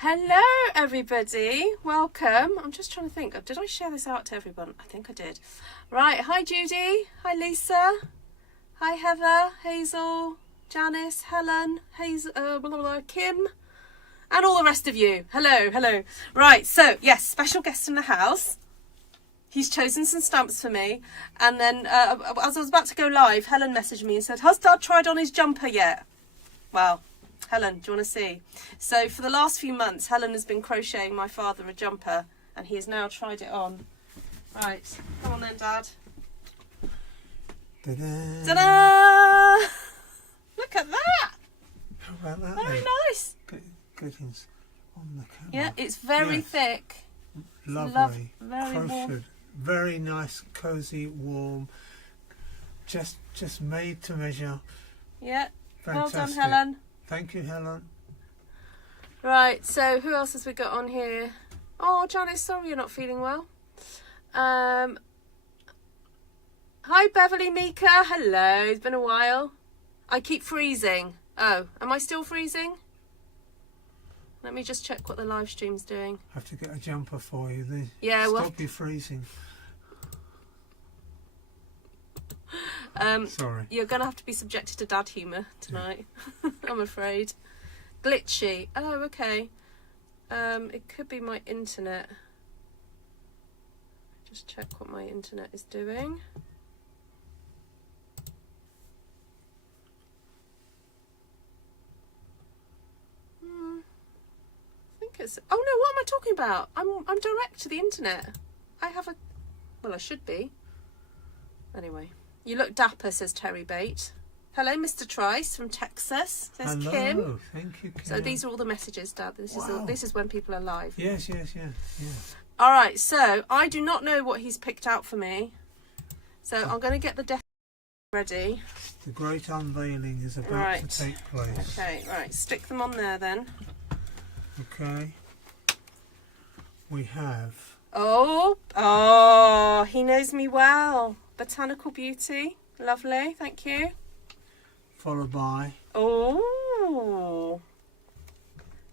Hello everybody, welcome. I'm just trying to think, did I share this out to everyone? I think I did. Right, hi Judy, hi Lisa, hi Heather, Hazel, Janice, Helen, Kim, and all the rest of you. Hello. Right, so yes, special guest in the house. He's chosen some stamps for me, and then as I was about to go live, Helen messaged me and said, has Dad tried on his jumper yet? Well, Helen, do you want to see? So for the last few months, Helen has been crocheting my father a jumper, and he has now tried it on. Right, come on then, Dad. Ta-da! Ta-da! Look at that! How about that? Very then? nice. Good things on the camera. Yeah, it's very thick. Lovely. Very Crocheted. warm. Very nice, cosy, warm. Just made to measure. Yeah. Fantastic. Well done, Helen. Thank you, Helen. Right, so who else has we got on here? Oh, Janice, sorry you're not feeling well. Hi, Beverly Mika. Hello, it's been a while. I keep freezing. Oh, am I still freezing? Let me just check what the live stream's doing. Have to get a jumper for you. Yeah, well. Stop you freezing. Sorry. You're going to have to be subjected to dad humour tonight, I'm afraid. Glitchy. Oh, okay. It could be my internet. Just check what my internet is doing. I think it's... Oh, no, what am I talking about? I'm direct to the internet. I have a... Well, I should be. Anyway. You look dapper, says Terry Bate. Hello, Mr. Trice from Texas, says Hello. Kim. Thank you, Kim. So these are all the messages, Dad. This is when people are live. Yes. All right, so I do not know what he's picked out for me. So I'm going to get the deck ready. The great unveiling is about to take place. Okay, right. Stick them on there then. Okay. We have... Oh, he knows me well. Botanical Beauty. Lovely, thank you. Followed by... Oh,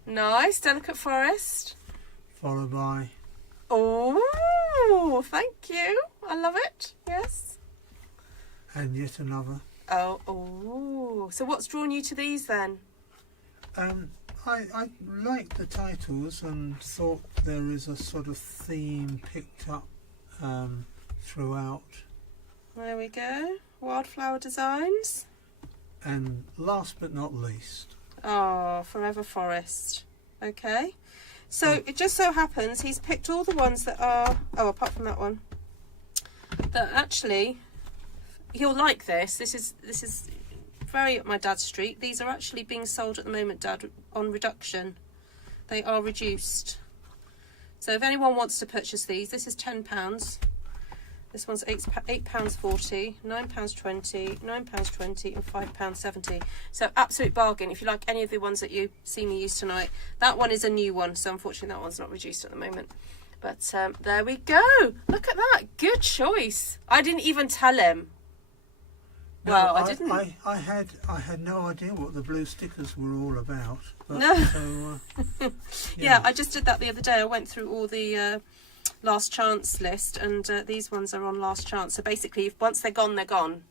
nice. Delicate Forest. Followed by... Oh, thank you. I love it. Yes. And yet another. Oh. So what's drawn you to these then? I like the titles and thought there is a sort of theme picked up throughout. There we go. Wildflower Designs. And last but not least... Oh, Forever Forest. Okay. So it just so happens he's picked all the ones that are... Oh, apart from that one. That actually... He'll like this. This is very up my dad's street. These are actually being sold at the moment, Dad, on reduction. They are reduced. So if anyone wants to purchase these, this is £10. This one's £8.40, £9.20, £9.20 and £5.70. So absolute bargain if you like any of the ones that you see me use tonight. That one is a new one, so unfortunately that one's not reduced at the moment. But there we go. Look at that. Good choice. I didn't even tell him. No, well, I didn't. I had no idea what the blue stickers were all about. But, No. So, yeah, I just did that the other day. I went through all the last chance list, and these ones are on last chance. So basically, once they're gone, they're gone.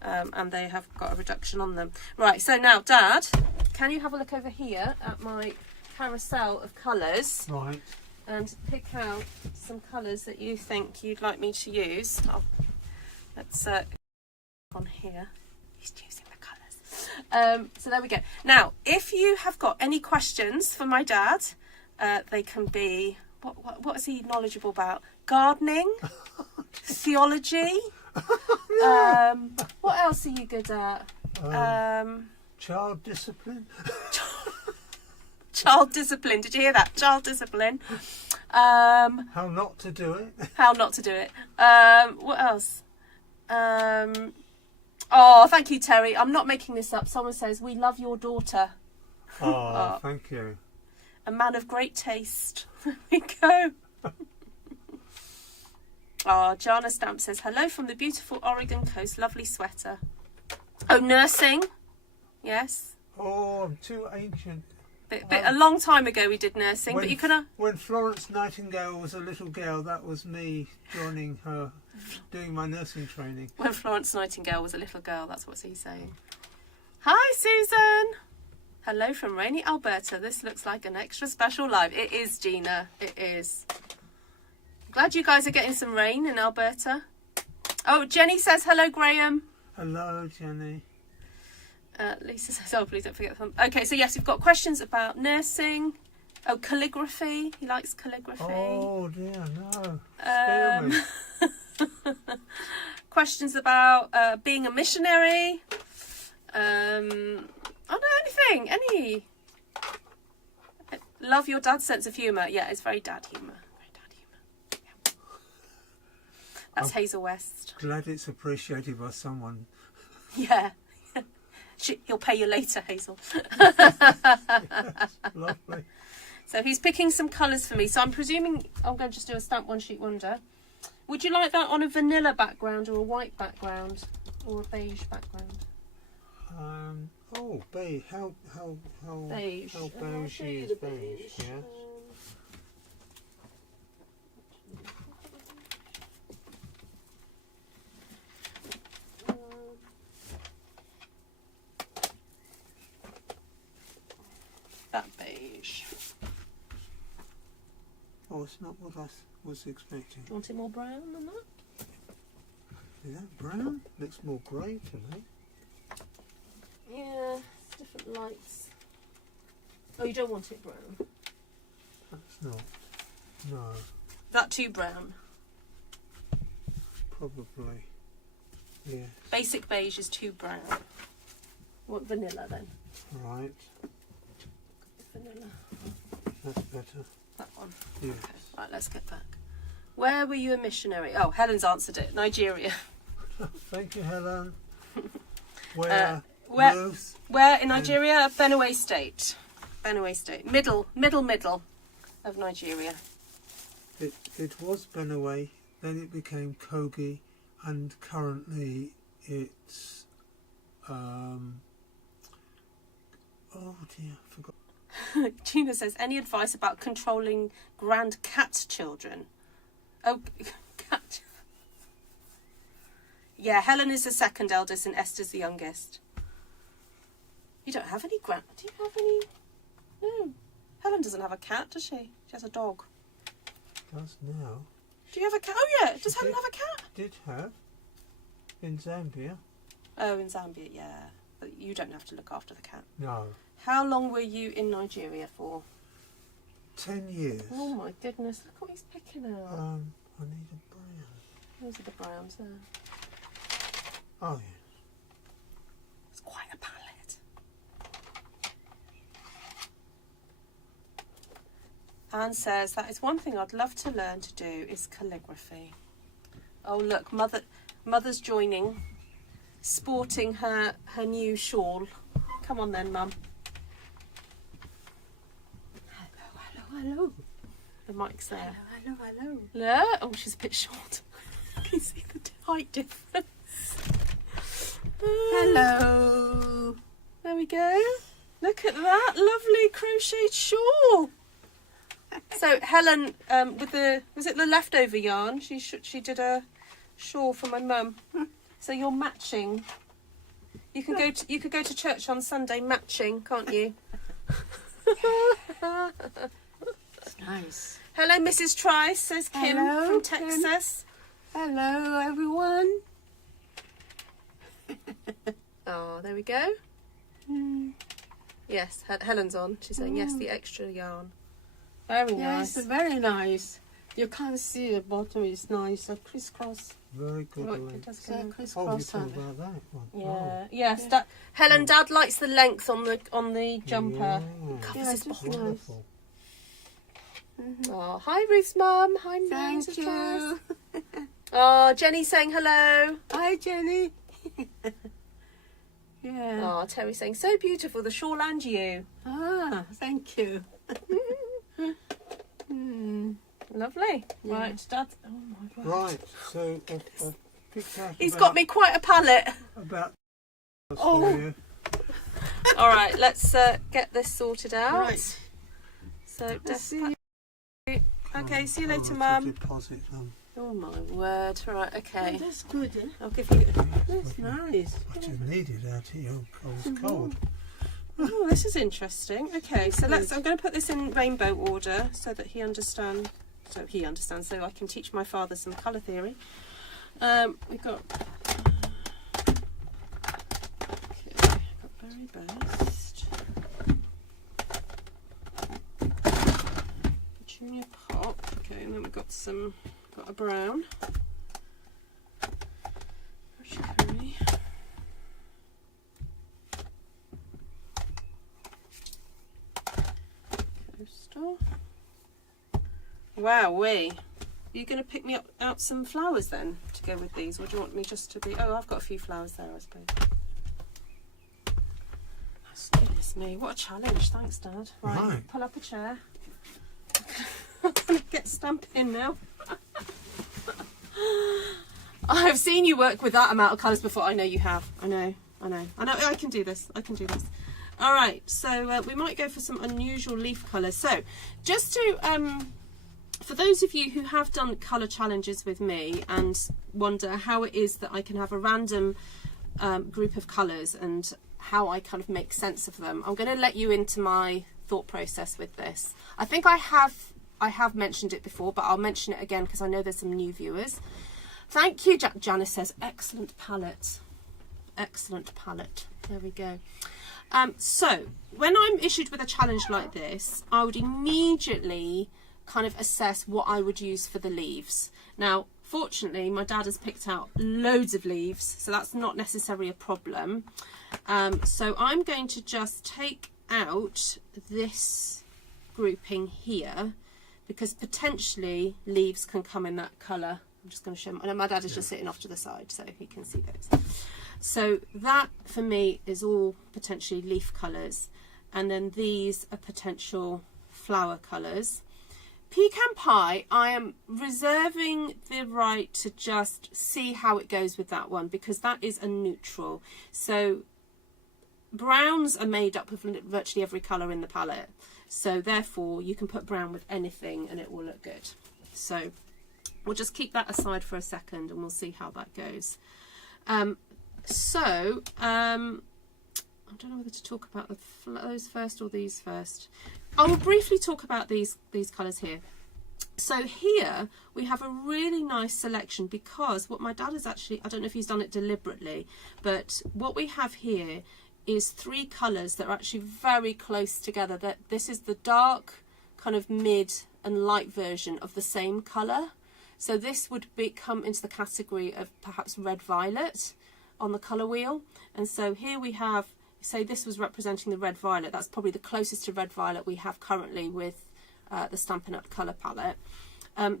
And they have got a reduction on them. Right, so now, Dad, can you have a look over here at my carousel of colours? Right. And pick out some colours that you think you'd like me to use. Let's on here. He's choosing the colours. So there we go. Now, if you have got any questions for my dad, they can be... What is he knowledgeable about? Gardening? Theology? What else are you good at? Child discipline. Child discipline. Did you hear that? Child discipline. How not to do it. How not to do it. What else? Oh, thank you, Terry. I'm not making this up. Someone says, we love your daughter. Oh, thank you. A man of great taste. There we go. Oh, Jana Stamp says, hello from the beautiful Oregon coast. Lovely sweater. Oh, nursing. Yes. Oh, I'm too ancient. A long time ago we did nursing, but you can... When Florence Nightingale was a little girl, that was me joining her, doing my nursing training. When Florence Nightingale was a little girl, that's what he's saying. Hi, Susan. Hello from rainy Alberta. This looks like an extra special live. It is, Gina. It is. Glad you guys are getting some rain in Alberta. Oh, Jenny says hello, Graham. Hello, Jenny. Lisa says, oh, please don't forget them. Okay, so yes, we've got questions about nursing. Oh, calligraphy. He likes calligraphy. Oh, dear, no. Spare me. Questions about being a missionary. I don't know, anything. Love your dad's sense of humour. Yeah, it's very dad humour. Yeah. That's Hazel West. Glad it's appreciated by someone. Yeah. He'll pay you later, Hazel. Yes, lovely. So he's picking some colours for me. So I'm presuming I'm going to just do a stamp one sheet wonder. Would you like that on a vanilla background or a white background or a beige background? Oh, beige. How Beige. How beige is beige? Yes. That beige. Oh, it's not what I was expecting. You want it more brown than that? Is that brown? Looks more grey to me. Yeah, it's different lights. Oh, you don't want it brown? That's not. No. That too brown? Probably. Yeah. Basic beige is too brown. What vanilla then? Right. Vanilla. That's better. That one. Yes. Okay. Right, let's get back. Where were you a missionary? Oh, Helen's answered it. Nigeria. Thank you, Helen. Where Ruth? Where in Nigeria? Benue State. Benue State. Middle of Nigeria. It was Benue, then it became Kogi, and currently it's oh dear, I forgot. Gina says, any advice about controlling grand cat children? Oh, cat. Yeah, Helen is the second eldest and Esther's the youngest. You don't have any grand... Do you have any... No. Helen doesn't have a cat, does she? She has a dog. Does now. Do you have a cat? Oh, yeah. Does Helen have a cat? Did have. In Zambia. Oh, in Zambia, yeah. But you don't have to look after the cat. No. How long were you in Nigeria for? 10 years. Oh, my goodness. Look what he's picking out. I need a brown. Those are the browns there. Oh, yeah. It's quite a palette. Anne says, that is one thing I'd love to learn to do is calligraphy. Oh, look, Mother's joining, sporting her new shawl. Come on then, Mum. Hello. The mic's there. Hello. Yeah. Oh, she's a bit short. Can you see the height difference? Hello. There we go. Look at that lovely crocheted shawl. So Helen, was it the leftover yarn? She did a shawl for my mum. So you're matching. You can go to church on Sunday matching, can't you? It's nice. Hello, Mrs. Trice, says Kim Hello, from Texas. Hello, everyone. Oh, there we go. Yes, Helen's on. She's saying yes, the extra yarn. Very nice. Yes, very nice. You can't see the bottom. It's nice. A crisscross. Very good. Look, it does It's a go. Oh, you crisscross. talk about that one. Yeah. Oh. Yes. Yeah. That Helen. Dad likes the length on the jumper. Yeah. Covers Yeah, his it's bottom. Wonderful. Oh, hi Ruth's mum. Hi Thank Mrs. Trice. you. Oh, Jenny's saying hello. Hi, Jenny. Yeah. Oh, Terry's saying so beautiful. The shawl and you. Ah, thank you. Lovely. Yeah. Right, Dad. Oh my God. Right, so I've picked out He's got me quite a palette. about Oh. for you. All right, let's get this sorted out. Right. So, Let's see. okay, see you later, to Mum. deposit them. Oh my word! Right, okay. Oh, that's good, eh? I'll give you. That's nice. Much is needed out here. Cold's cold. Oh, this is interesting. Okay, so let's. I'm going to put this in rainbow order so that he understands. So I can teach my father some colour theory. We've got. Okay, got Berry Best. Petunia Pop. Okay, and then we've got got a brown. Curry. Coastal. Wowee. Are you going to pick me out some flowers then to go with these, or do you want me just to be... Oh, I've got a few flowers there, I suppose. Oh, goodness me, what a challenge. Thanks, Dad. Right. Pull up a chair. I'm going to get Stampin now. I've seen you work with that amount of colours before. I know you have. I know. I can do this. All right, so we might go for some unusual leaf colours. So just to... for those of you who have done colour challenges with me and wonder how it is that I can have a random group of colours and how I kind of make sense of them, I'm going to let you into my thought process with this. I think I have mentioned it before, but I'll mention it again because I know there's some new viewers. Thank you, Janice says, excellent palette. Excellent palette. There we go. So when I'm issued with a challenge like this, I would immediately kind of assess what I would use for the leaves. Now, fortunately, my dad has picked out loads of leaves, so that's not necessarily a problem. So I'm going to just take out this grouping here because potentially leaves can come in that colour. I'm just going to show him. I know my dad is just sitting off to the side so he can see those. So that for me is all potentially leaf colours, and then these are potential flower colours. Pecan Pie, I am reserving the right to just see how it goes with that one because that is a neutral. So browns are made up of virtually every colour in the palette. So therefore you can put brown with anything and it will look good. So we'll just keep that aside for a second and we'll see how that goes. I don't know whether to talk about those first or these first. I will briefly talk about these colours here. So here we have a really nice selection because what my dad has actually, I don't know if he's done it deliberately, but what we have here is 3 colours that are actually very close together. That this is the dark, kind of mid and light version of the same colour. So this would come into the category of perhaps red violet on the colour wheel. And so here we have, say this was representing the red violet, that's probably the closest to red violet we have currently with the Stampin' Up colour palette.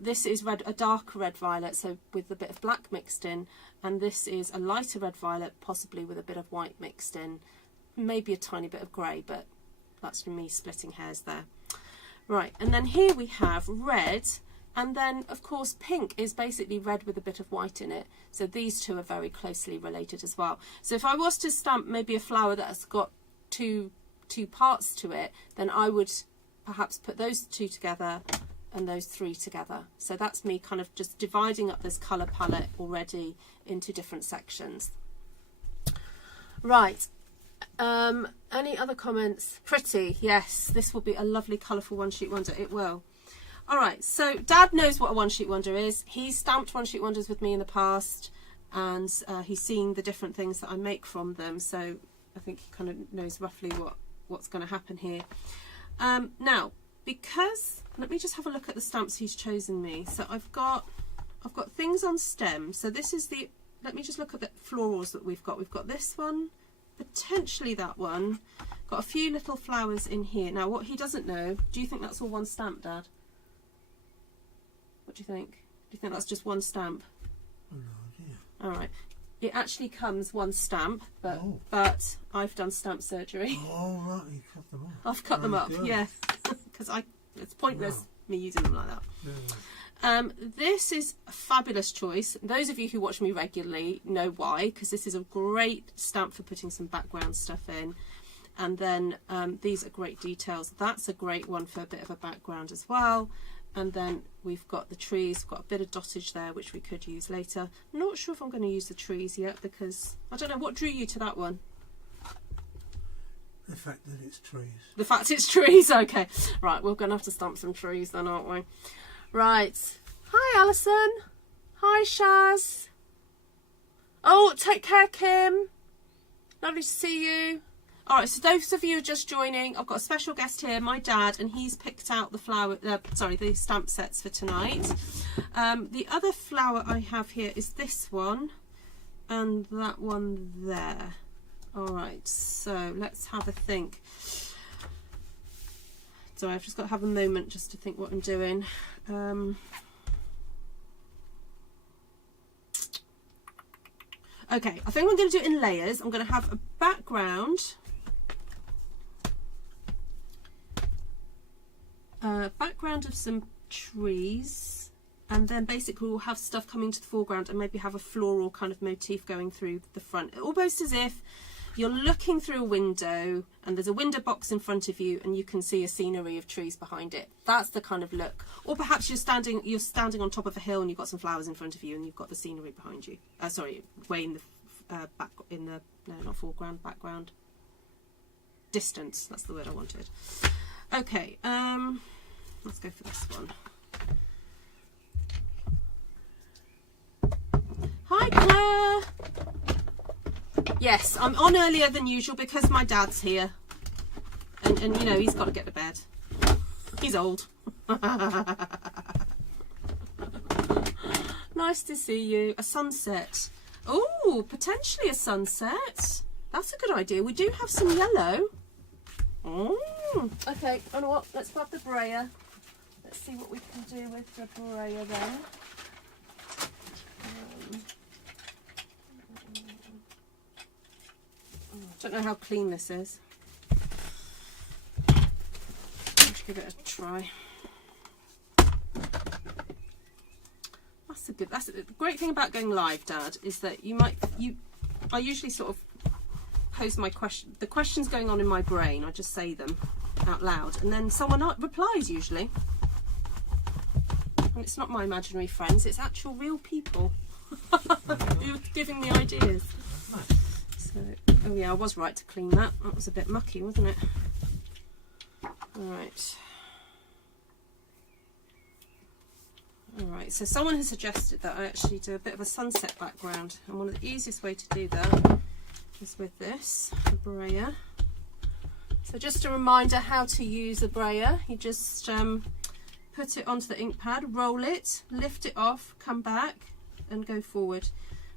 This is a darker red violet, so with a bit of black mixed in, and this is a lighter red violet, possibly with a bit of white mixed in, maybe a tiny bit of grey, but that's me splitting hairs there. Right, and then here we have red, and then of course pink is basically red with a bit of white in it, so these two are very closely related as well. So if I was to stamp maybe a flower that's got two parts to it, then I would perhaps put those 2 together and those 3 together. So that's me kind of just dividing up this colour palette already into different sections. Right, any other comments? Pretty, yes, this will be a lovely colourful one-sheet wonder, it will. All right, so Dad knows what a one-sheet wonder is. He's stamped one-sheet wonders with me in the past, and he's seen the different things that I make from them, so I think he kind of knows roughly what's going to happen here. Now, because, let me just have a look at the stamps he's chosen me. So I've got things on stem. So this is let me just look at the florals that we've got. We've got this one, potentially that one. Got a few little flowers in here. Now, what he doesn't know, do you think that's all one stamp, Dad? What do you think? Do you think that's just one stamp? No idea. All right. It actually comes one stamp, but I've done stamp surgery. Oh, right, you cut them off. I've cut them up, yes, because it's pointless me using them like that. Yeah. This is a fabulous choice. Those of you who watch me regularly know why, because this is a great stamp for putting some background stuff in. And then these are great details. That's a great one for a bit of a background as well. And then we've got the trees, we've got a bit of dottage there which we could use later. I'm not sure if I'm going to use the trees yet because I don't know what drew you to that one. The fact that it's trees. The fact it's trees, okay. Right, we're going to have to stamp some trees then, aren't we? Right. Hi, Alison. Hi, Shaz. Oh, take care, Kim. Lovely to see you. All right, so those of you just joining, I've got a special guest here, my dad, and he's picked out the the stamp sets for tonight. The other flower I have here is this one and that one there. All right, so let's have a think. So I've just got to have a moment just to think what I'm doing. Okay, I think I'm going to do it in layers. I'm going to have a background. Background of some trees, and then basically we'll have stuff coming to the foreground and maybe have a floral kind of motif going through the front, almost as if you're looking through a window and there's a window box in front of you and you can see a scenery of trees behind it. That's the kind of look. Or perhaps you're standing on top of a hill and you've got some flowers in front of you and you've got the scenery behind you. Sorry, way in the no, not foreground, background, distance. That's the word I wanted. Okay, let's go for this one. Hi, Claire. Yes, I'm on earlier than usual because my dad's here, and you know he's got to get to bed. He's old. Nice to see you. A sunset. Oh, potentially a sunset. That's a good idea. We do have some yellow. Okay, you know what? Let's grab the brayer. Let's see what we can do with the brayer then. Don't know how clean this is. Let's give it a try. That's the great thing about going live, Dad, is that I usually sort of pose the questions going on in my brain. I just say them out loud, and then someone replies usually. And it's not my imaginary friends; it's actual real people who are giving me ideas. So, oh yeah, I was right to clean that. That was a bit mucky, wasn't it? All right. Alright, so someone has suggested that I actually do a bit of a sunset background, and one of the easiest way to do that is with this, a brayer. So just a reminder how to use a brayer. You just put it onto the ink pad, roll it, lift it off, come back and go forward.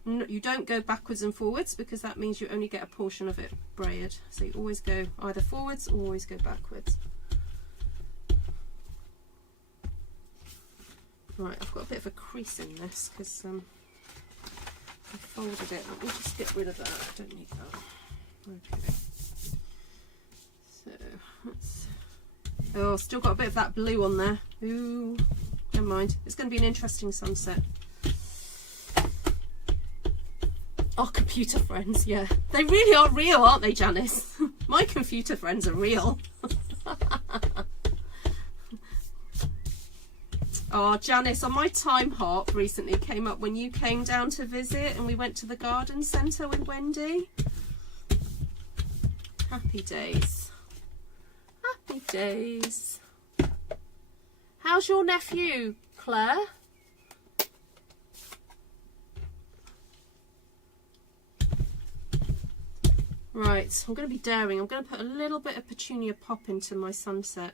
You don't go backwards and forwards because that means you only get a portion of it brayered. So you always go either forwards or always go backwards. Right, I've got a bit of a crease in this because I folded it. Let me just get rid of that. I don't need that. Okay. So let's. Oh, still got a bit of that blue on there. Ooh, never mind. It's going to be an interesting sunset. Our computer friends, yeah, they really are real, aren't they, Janice? My computer friends are real. Oh, Janice, on my time hop recently came up when you came down to visit and we went to the garden centre with Wendy. Happy days. Happy days. How's your nephew, Claire? Right, I'm going to be daring. I'm going to put a little bit of Petunia Pop into my sunset.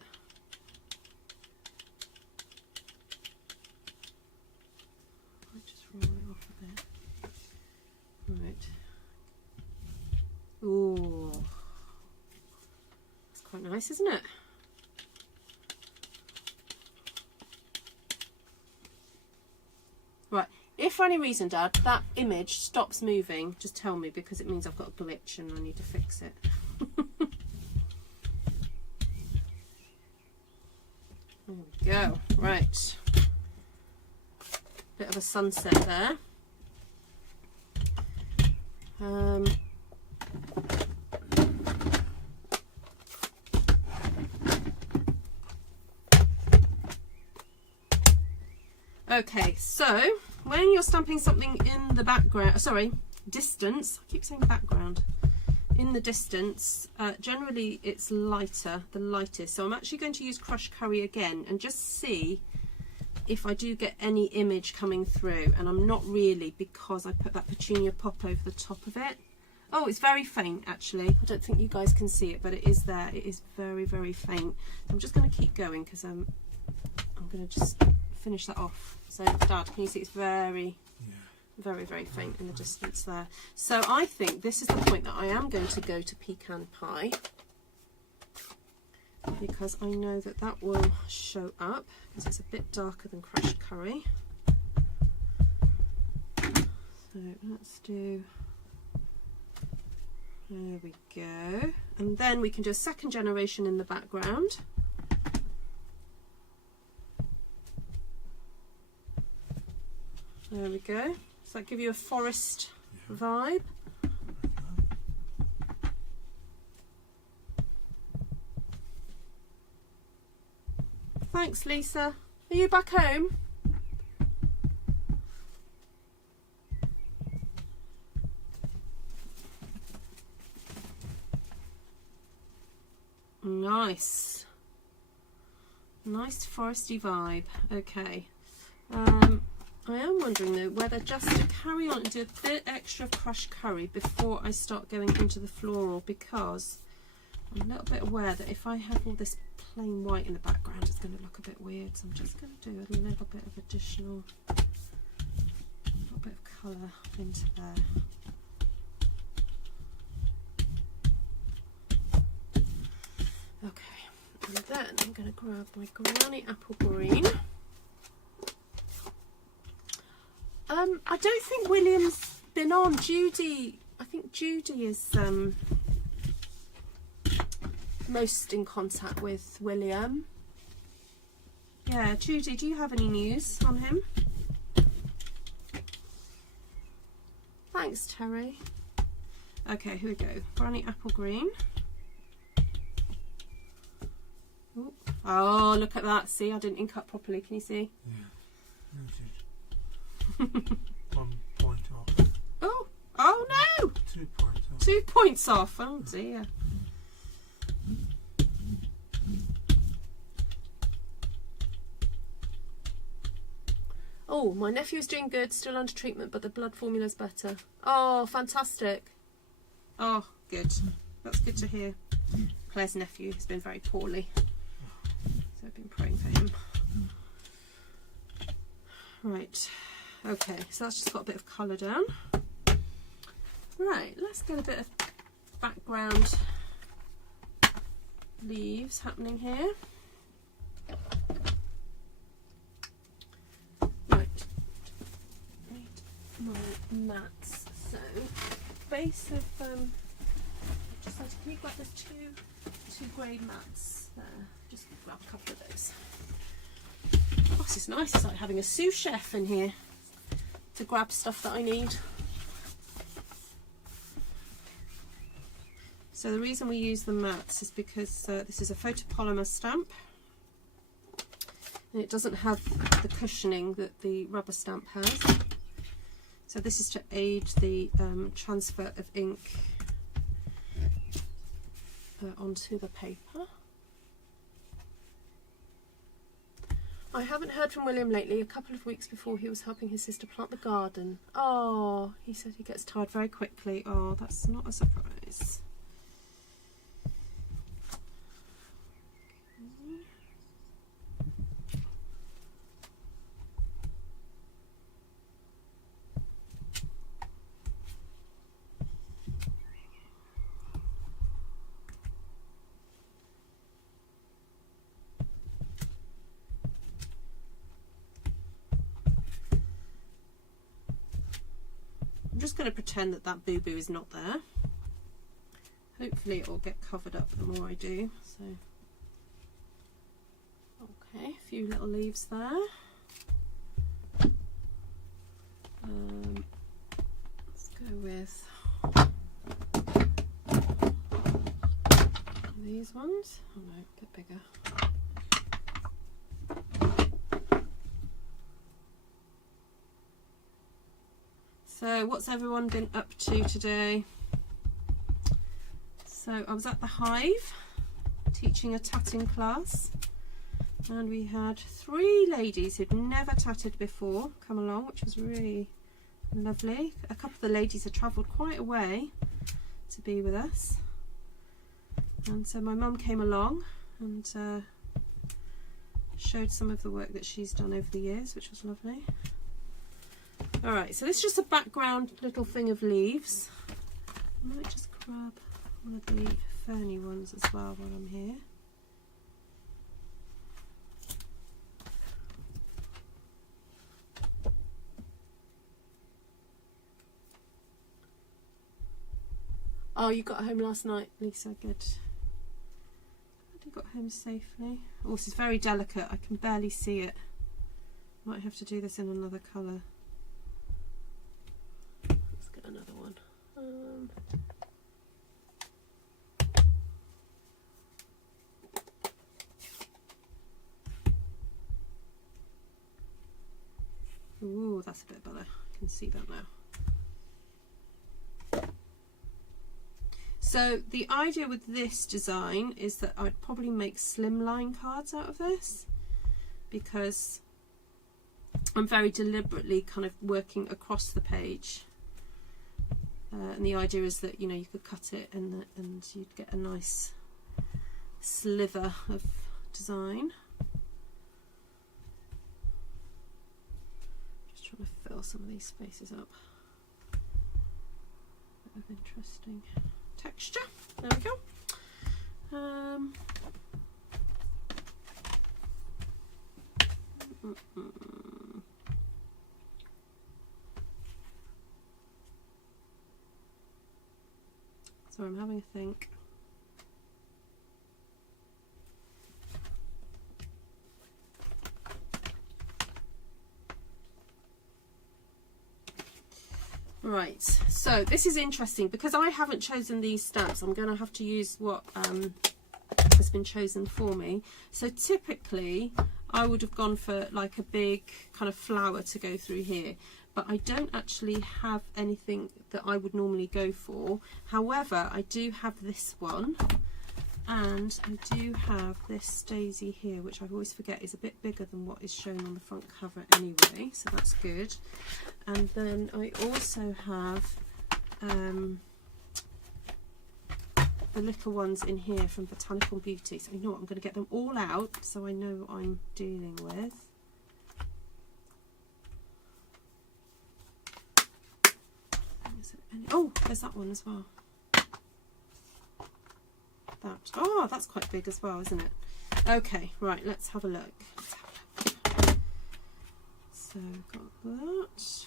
Ooh, that's quite nice, isn't it? Right, if for any reason, Dad, that image stops moving, just tell me because it means I've got a glitch and I need to fix it. There we go. Right, bit of a sunset there. Okay, so when you're stamping something in the background, sorry, distance, I keep saying background, in the distance, generally it's lighter, the lightest. So I'm actually going to use crushed curry again and just see if I do get any image coming through, and I'm not really, because I put that Petunia Pop over the top of it. Oh, it's very faint actually. I don't think you guys can see it, but it is there. It is very, very faint. I'm just going to keep going because I'm going to just finish that off. So Dad, can you see it's very, very, very faint in the distance there. So I think this is the point that I am going to go to Pecan Pie, because I know that that will show up because it's a bit darker than crushed curry. So let's do, there we go, and then we can do a second generation in the background. There we go. Does that give you a forest vibe? Thanks, Lisa. Are you back home? Nice. Nice foresty vibe. Okay. I am wondering though whether just to carry on and do a bit extra of crushed curry before I start going into the floral, because I'm a little bit aware that if I have all this plain white in the background it's going to look a bit weird, so I'm just going to do a little bit of additional, a little bit of colour into there. Okay, and then I'm going to grab my Granny Apple Green. I don't think William's been on. Judy, I think Judy is most in contact with William. Yeah, Judy, do you have any news on him? Thanks, Terry. Okay, here we go. Granny Apple Green. Ooh. Oh, look at that. See, I didn't ink up properly. Can you see? Yeah. 1 point off. Oh no! 2 points off. 2 points off. Oh dear. Oh, my nephew's doing good, still under treatment, but the blood formula's better. Oh, fantastic. Oh, good. That's good to hear. Claire's nephew has been very poorly, so I've been praying for him. Right. Okay, so that's just got a bit of colour down. Right, let's get a bit of background leaves happening here. Right, my mats. So, base of just like, can you grab those two grey mats there? Just grab a couple of those. Oh, this is nice. It's like having a sous chef in here to grab stuff that I need. So the reason we use the mats is because this is a photopolymer stamp and it doesn't have the cushioning that the rubber stamp has. So this is to aid the transfer of ink onto the paper. I haven't heard from William lately. A couple of weeks before he was helping his sister plant the garden. Oh, he said he gets tired very quickly. Oh, that's not a surprise. I'm just going to pretend that that boo-boo is not there. Hopefully it will get covered up the more I do. So, okay, a few little leaves there. Let's go with these ones. Oh no, a bit bigger. So what's everyone been up to today? So I was at the Hive teaching a tatting class, and we had 3 ladies who'd never tatted before come along, which was really lovely. A couple of the ladies had travelled quite a way to be with us, and so my mum came along and showed some of the work that she's done over the years, which was lovely. Alright, so this is just a background little thing of leaves. I might just grab one of the ferny ones as well while I'm here. Oh, you got home last night, Lisa, good. Glad you got home safely. Oh, this is very delicate, I can barely see it. Might have to do this in another colour. Let's get another one. Ooh, that's a bit better. I can see that now. So the idea with this design is that I'd probably make slimline cards out of this, because I'm very deliberately kind of working across the page, and the idea is that, you know, you could cut it and you'd get a nice sliver of design. Just trying to fill some of these spaces up. Bit of interesting texture. There we go. So I'm having a think. Right, so this is interesting because I haven't chosen these stamps. I'm going to have to use what has been chosen for me. So typically I would have gone for like a big kind of flower to go through here, but I don't actually have anything that I would normally go for. However, I do have this one, and I do have this daisy here, which I always forget is a bit bigger than what is shown on the front cover anyway, so that's good. And then I also have the little ones in here from Botanical Beauty. So you know what, I'm going to get them all out so I know what I'm dealing with. Oh, there's that one as well. That. Oh, that's quite big as well, isn't it? Okay, right, let's have a look. So got that.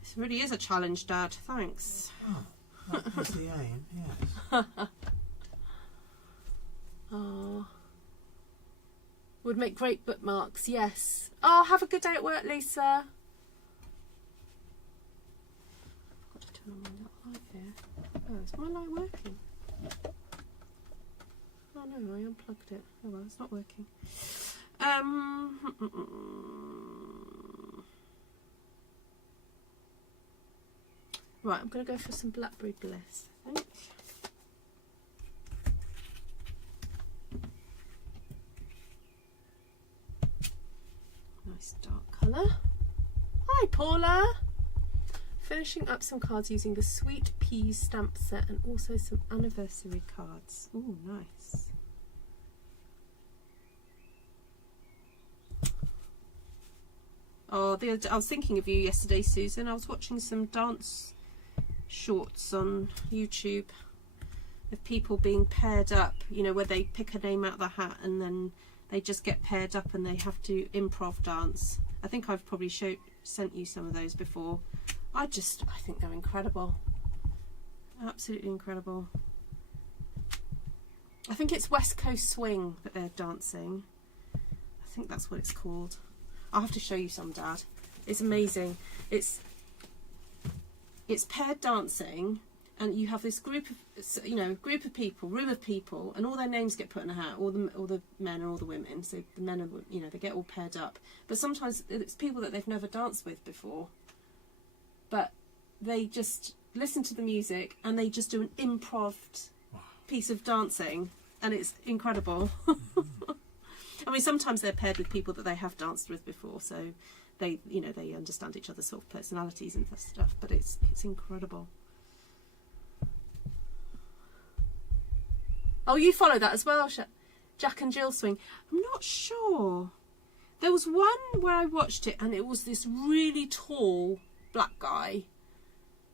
This really is a challenge, Dad. Thanks. Oh, that was the aim, yes. Oh. Would make great bookmarks, yes. Oh, have a good day at work, Lisa. I've got to turn on my little light here. Oh, is my light working? Oh no, I unplugged it. Oh well, it's not working. Right, I'm going to go for some Blackberry Bliss, I think. Nice dark colour. Hi Paula! Finishing up some cards using the Sweet Peas stamp set and also some anniversary cards. Ooh, nice. Oh, I was thinking of you yesterday, Susan. I was watching some dance shorts on YouTube of people being paired up, you know, where they pick a name out of the hat and then they just get paired up and they have to improv dance. I think I've probably sent you some of those before. I think they're incredible. Absolutely incredible. I think it's West Coast Swing that they're dancing. I think that's what it's called. I'll have to show you some, Dad. It's amazing. It's paired dancing, and you have this group of, you know, room of people, and all their names get put in a hat, all the men and all the women. So the men are, you know, they get all paired up. But sometimes it's people that they've never danced with before, but they just listen to the music and they just do an improv piece of dancing, and it's incredible. I mean, sometimes they're paired with people that they have danced with before, so they, you know, they understand each other's sort of personalities and stuff. But it's incredible. Oh, you follow that as well, Jack and Jill Swing. I'm not sure. There was one where I watched it, and it was this really tall black guy,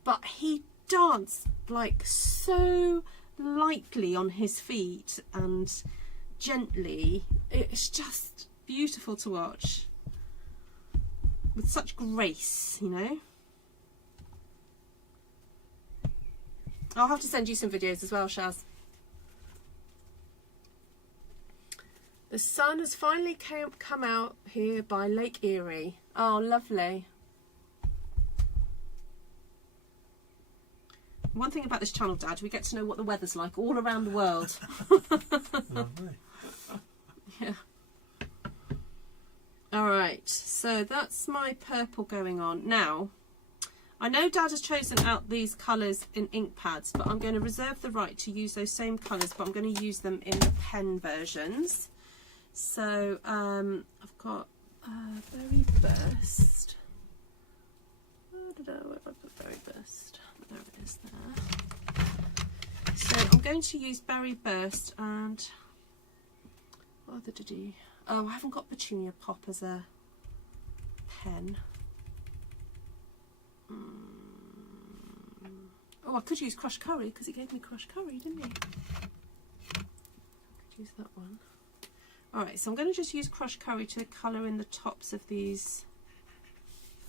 but he danced like so lightly on his feet and gently. It's just beautiful to watch, with such grace, you know. I'll have to send you some videos as well, Shaz. The sun has finally come out here by Lake Erie. Oh, lovely. One thing about this channel, Dad, we get to know what the weather's like all around the world. Lovely. Yeah. All right, so that's my purple going on. Now, I know Dad has chosen out these colours in ink pads, but I'm going to reserve the right to use those same colours, but I'm going to use them in the pen versions. So I've got Berry Burst. I don't know where I put Berry Burst. There it is there. So I'm going to use Berry Burst and what other did he? Oh, I haven't got Petunia Pop as a pen. Oh, I could use Crushed Curry because he gave me Crushed Curry, didn't he? I could use that one. Alright, so I'm going to just use Crushed Curry to colour in the tops of these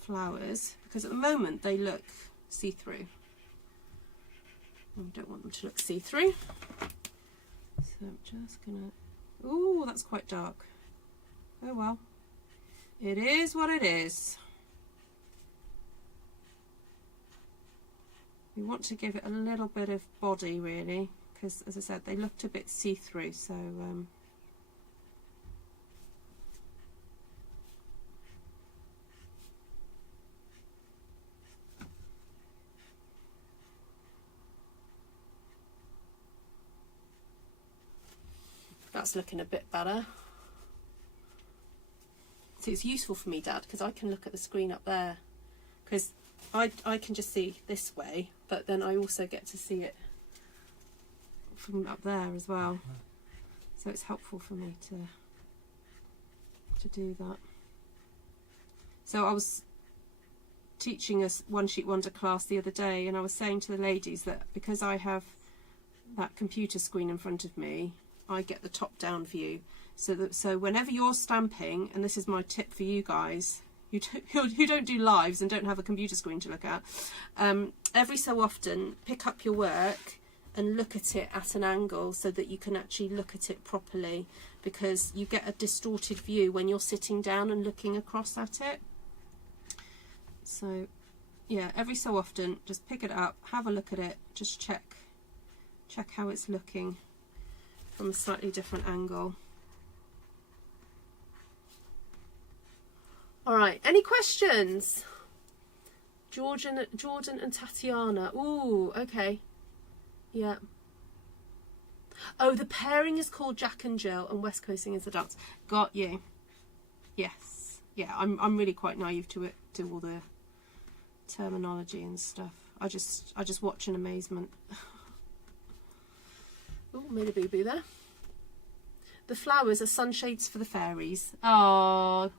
flowers, because at the moment they look see-through. I don't want them to look see-through. So I'm just going to... Ooh, that's quite dark. Oh well. It is what it is. We want to give it a little bit of body, really, because, as I said, they looked a bit see-through, so... That's looking a bit better. See, it's useful for me, Dad, because I can look at the screen up there, because I can just see this way, but then I also get to see it from up there as well. So it's helpful for me to do that. So I was teaching a One Sheet Wonder class the other day, and I was saying to the ladies that because I have that computer screen in front of me, I get the top-down view, so whenever you're stamping, and this is my tip for you guys, who don't do lives and don't have a computer screen to look at, every so often pick up your work and look at it at an angle so that you can actually look at it properly, because you get a distorted view when you're sitting down and looking across at it. So yeah, every so often just pick it up, have a look at it, just check how it's looking from a slightly different angle. All right, any questions? Jordan and Tatiana. Ooh, okay. Yeah. Oh, the pairing is called Jack and Jill, and West Coasting is the dance. Got you. Yes. Yeah, I'm really quite naive to it, to all the terminology and stuff. I just watch in amazement. Oh, made a boo-boo there. The flowers are sunshades for the fairies. Oh,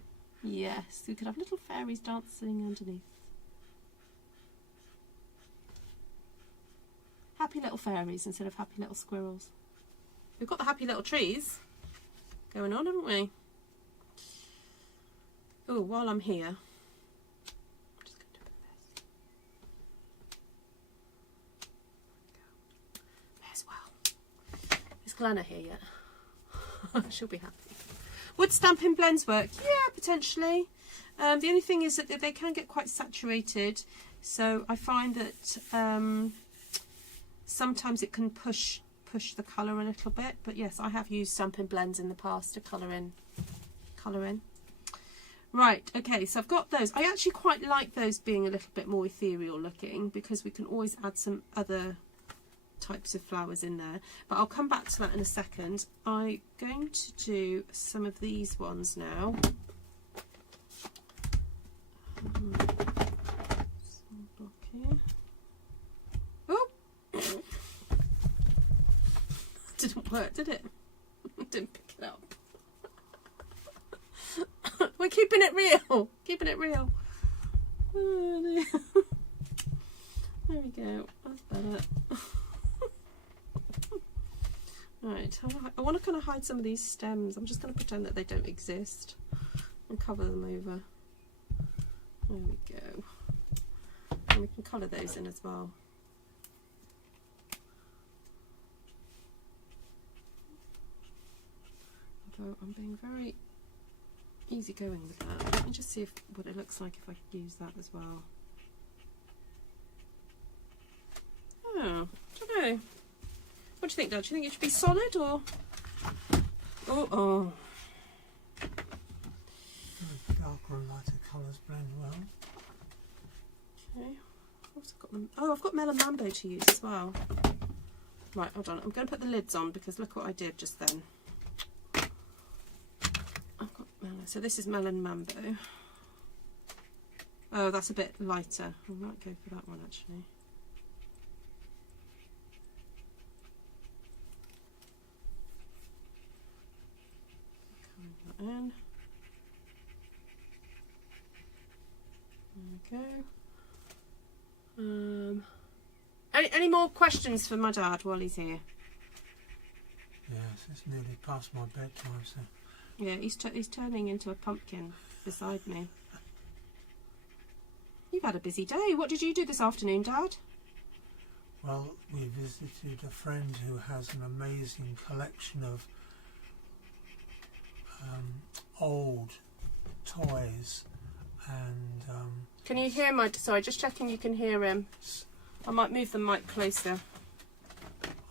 yes. We could have little fairies dancing underneath. Happy little fairies instead of happy little squirrels. We've got the happy little trees going on, haven't we? Oh, while I'm here, I'm just going to do this. As well. Is Glenna here yet? She'll be happy. Would stamping blends work? Yeah, potentially. The only thing is that they can get quite saturated. So I find that sometimes it can push the colour a little bit, but yes, I have used Stampin' Blends in the past to colour in. Right, okay, so I've got those. I actually quite like those being a little bit more ethereal looking, because we can always add some other types of flowers in there, but I'll come back to that in a second. I'm going to do some of these ones now. Oh, didn't work, did it? Didn't pick it up. We're keeping it real. Keeping it real. Oh, dear. There we go. That's better. Right. I want to kind of hide some of these stems. I'm just going to pretend that they don't exist and cover them over. There we go. And we can colour those in as well. Although I'm being very easygoing with that. Let me just see what it looks like if I could use that as well. Oh, I don't know. What do you think, Dad? Do you think it should be solid or? Oh. Darker and lighter colours blend well. Okay. I've got Melon Mambo to use as well. Right, hold on. I'm going to put the lids on because look what I did just then. So this is Melon Mambo. Oh, that's a bit lighter. I might go for that one actually. Coming that in. There we go. Any more questions for my dad while he's here? Yes, it's nearly past my bedtime, so. Yeah, he's turning into a pumpkin beside me. You've had a busy day. What did you do this afternoon, Dad? Well, we visited a friend who has an amazing collection of old toys and... Can you hear my... Sorry, just checking you can hear him. I might move the mic closer.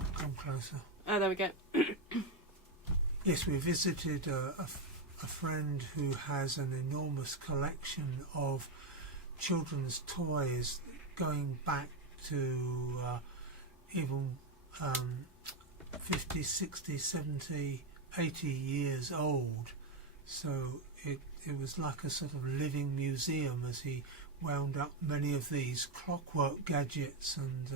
I'll come closer. Oh, there we go. Yes, we visited a friend who has an enormous collection of children's toys going back to even 50, 60, 70, 80 years old. So it was like a sort of living museum as he wound up many of these clockwork gadgets, and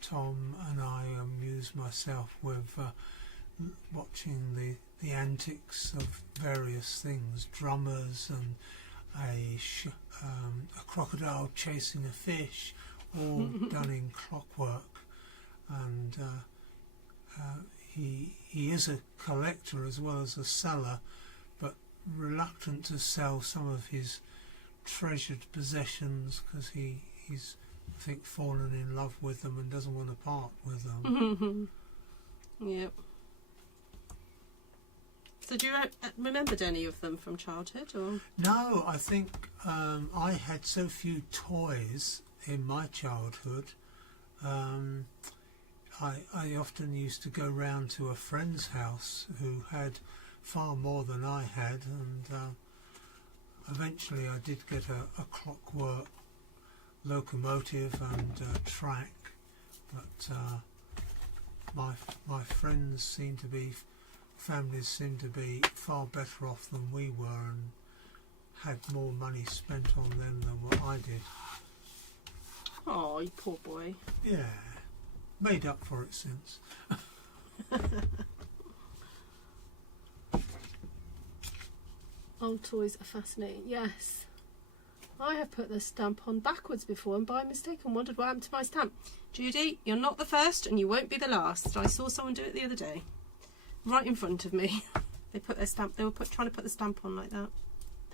Tom and I amused myself with watching the antics of various things, drummers and a crocodile chasing a fish, all done in clockwork. And he is a collector as well as a seller, but reluctant to sell some of his treasured possessions because he's I think fallen in love with them and doesn't want to part with them. Yep. So do you remembered any of them from childhood, or? No, I think I had so few toys in my childhood. I often used to go round to a friend's house who had far more than I had, and eventually I did get a clockwork locomotive and track, but my friends seemed to be... families seemed to be far better off than we were and had more money spent on them than what I did. Oh, you poor boy. Yeah, made up for it since. Old toys are fascinating, yes. I have put the stamp on backwards before and by mistake and wondered what happened to my stamp. Judy, you're not the first and you won't be the last. I saw someone do it the other day. Right in front of me. They put their stamp, they were trying to put the stamp on like that.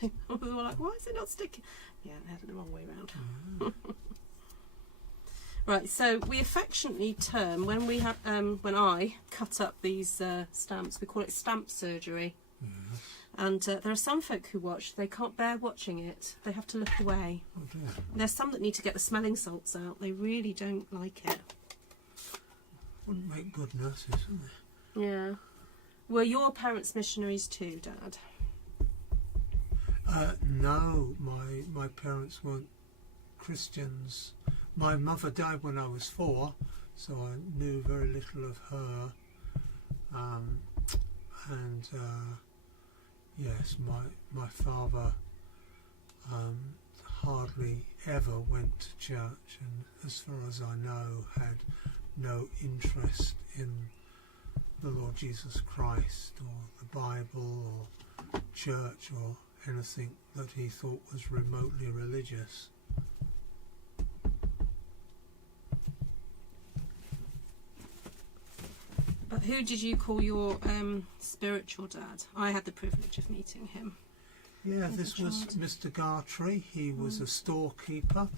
They were like, why is it not sticking? Yeah, they had it the wrong way around. Right, so we affectionately term, when we have, when I cut up these stamps, we call it stamp surgery. And there are some folk who watch, they can't bear watching it. They have to look away. Oh dear. There's some that need to get the smelling salts out. They really don't like it. wouldn't make good nurses, would they? Yeah. Were your parents missionaries too, Dad? No, my parents weren't Christians. My mother died when I was 4, so I knew very little of her. Yes, my father hardly ever went to church, and as far as I know, had no interest in the Lord Jesus Christ or the Bible or church or anything that he thought was remotely religious. But who did you call your spiritual dad? I had the privilege of meeting him. Yeah, this was Mr. Gartrey. He was a storekeeper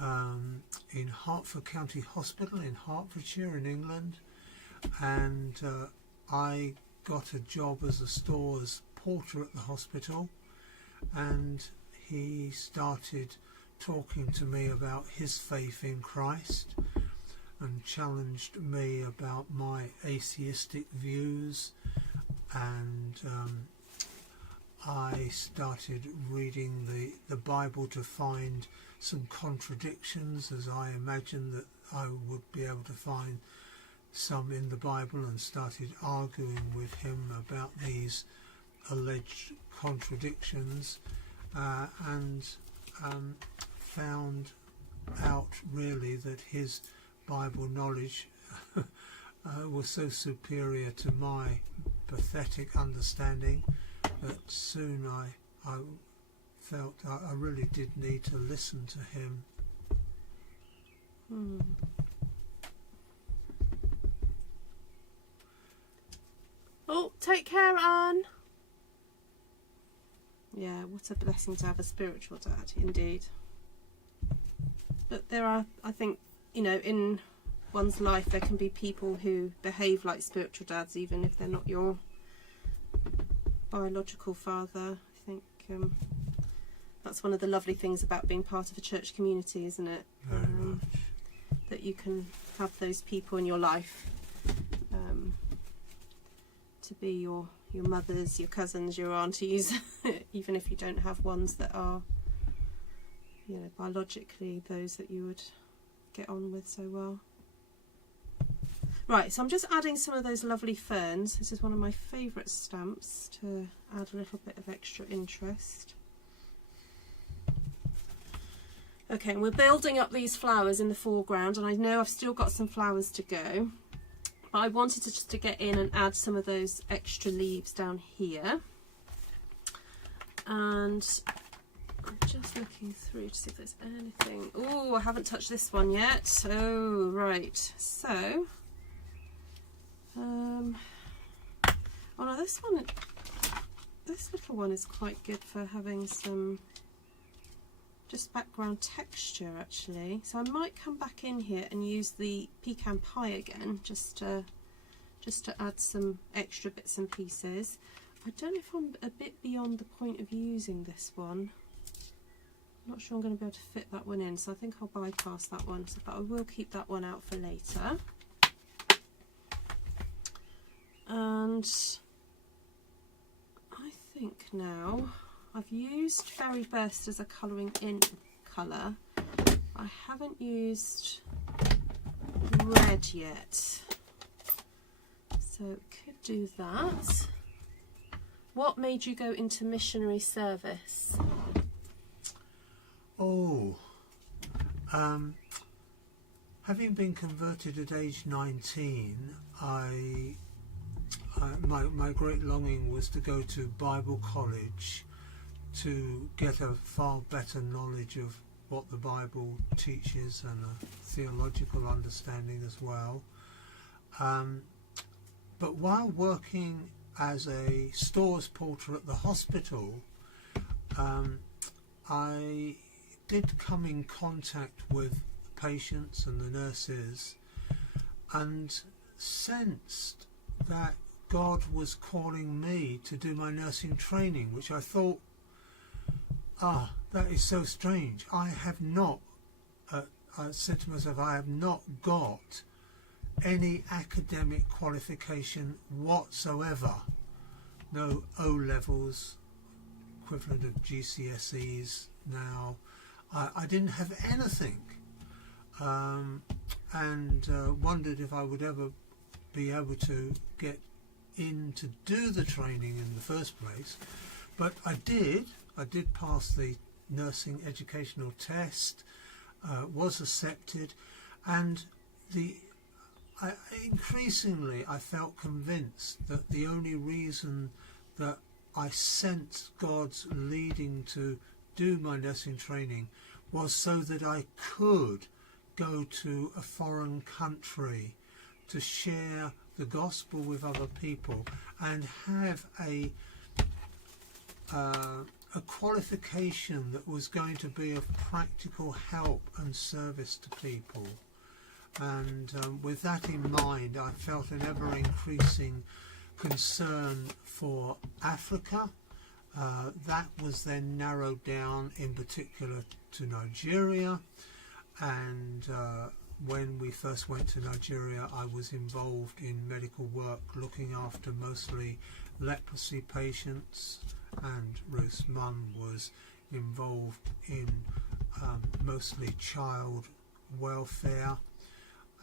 in Hertford County Hospital in Hertfordshire in England, and I got a job as a stores porter at the hospital, and he started talking to me about his faith in Christ and challenged me about my atheistic views, and I started reading the Bible to find some contradictions, as I imagined that I would be able to find some in the Bible, and started arguing with him about these alleged contradictions, and found out really that his Bible knowledge was so superior to my pathetic understanding that soon I felt I really did need to listen to him. Oh, take care, Anne. Yeah, what a blessing to have a spiritual dad, indeed. But there are, I think, you know, in one's life there can be people who behave like spiritual dads even if they're not your biological father. I think that's one of the lovely things about being part of a church community, isn't it? Very much. That you can have those people in your life to be your mothers, your cousins, your aunties, even if you don't have ones that are, you know, biologically those that you would get on with so well. Right, so I'm just adding some of those lovely ferns. This is one of my favourite stamps to add a little bit of extra interest. Okay, and we're building up these flowers in the foreground, and I know I've still got some flowers to go, but I wanted to just to get in and add some of those extra leaves down here. And I'm just looking through to see if there's anything. Oh, I haven't touched this one yet. Oh, right. So, oh no, this little one is quite good for having some just background texture, actually. So I might come back in here and use the Pecan Pie again, just to add some extra bits and pieces. I don't know if I'm a bit beyond the point of using this one. I'm not sure I'm going to be able to fit that one in, so I think I'll bypass that one, but I will keep that one out for later. And I think now I've used Fairy Burst as a colouring in colour. I haven't used red yet, so could do that. What made you go into missionary service? Oh, having been converted at age 19, my great longing was to go to Bible college to get a far better knowledge of what the Bible teaches and a theological understanding as well. But while working as a stores porter at the hospital, I did come in contact with patients and the nurses and sensed that God was calling me to do my nursing training, which I thought, that is so strange. I have not, I said to myself, I have not got any academic qualification whatsoever. No O-levels, equivalent of GCSEs now. I didn't have anything, and wondered if I would ever be able to get in to do the training in the first place. But I did pass the nursing educational test, was accepted, and increasingly I felt convinced that the only reason that I sensed God's leading to do my nursing training was so that I could go to a foreign country to share the gospel with other people and have a qualification that was going to be of practical help and service to people. And with that in mind, I felt an ever-increasing concern for Africa. That was then narrowed down in particular to Nigeria, and when we first went to Nigeria, I was involved in medical work looking after mostly leprosy patients, and Ruth's mum was involved in mostly child welfare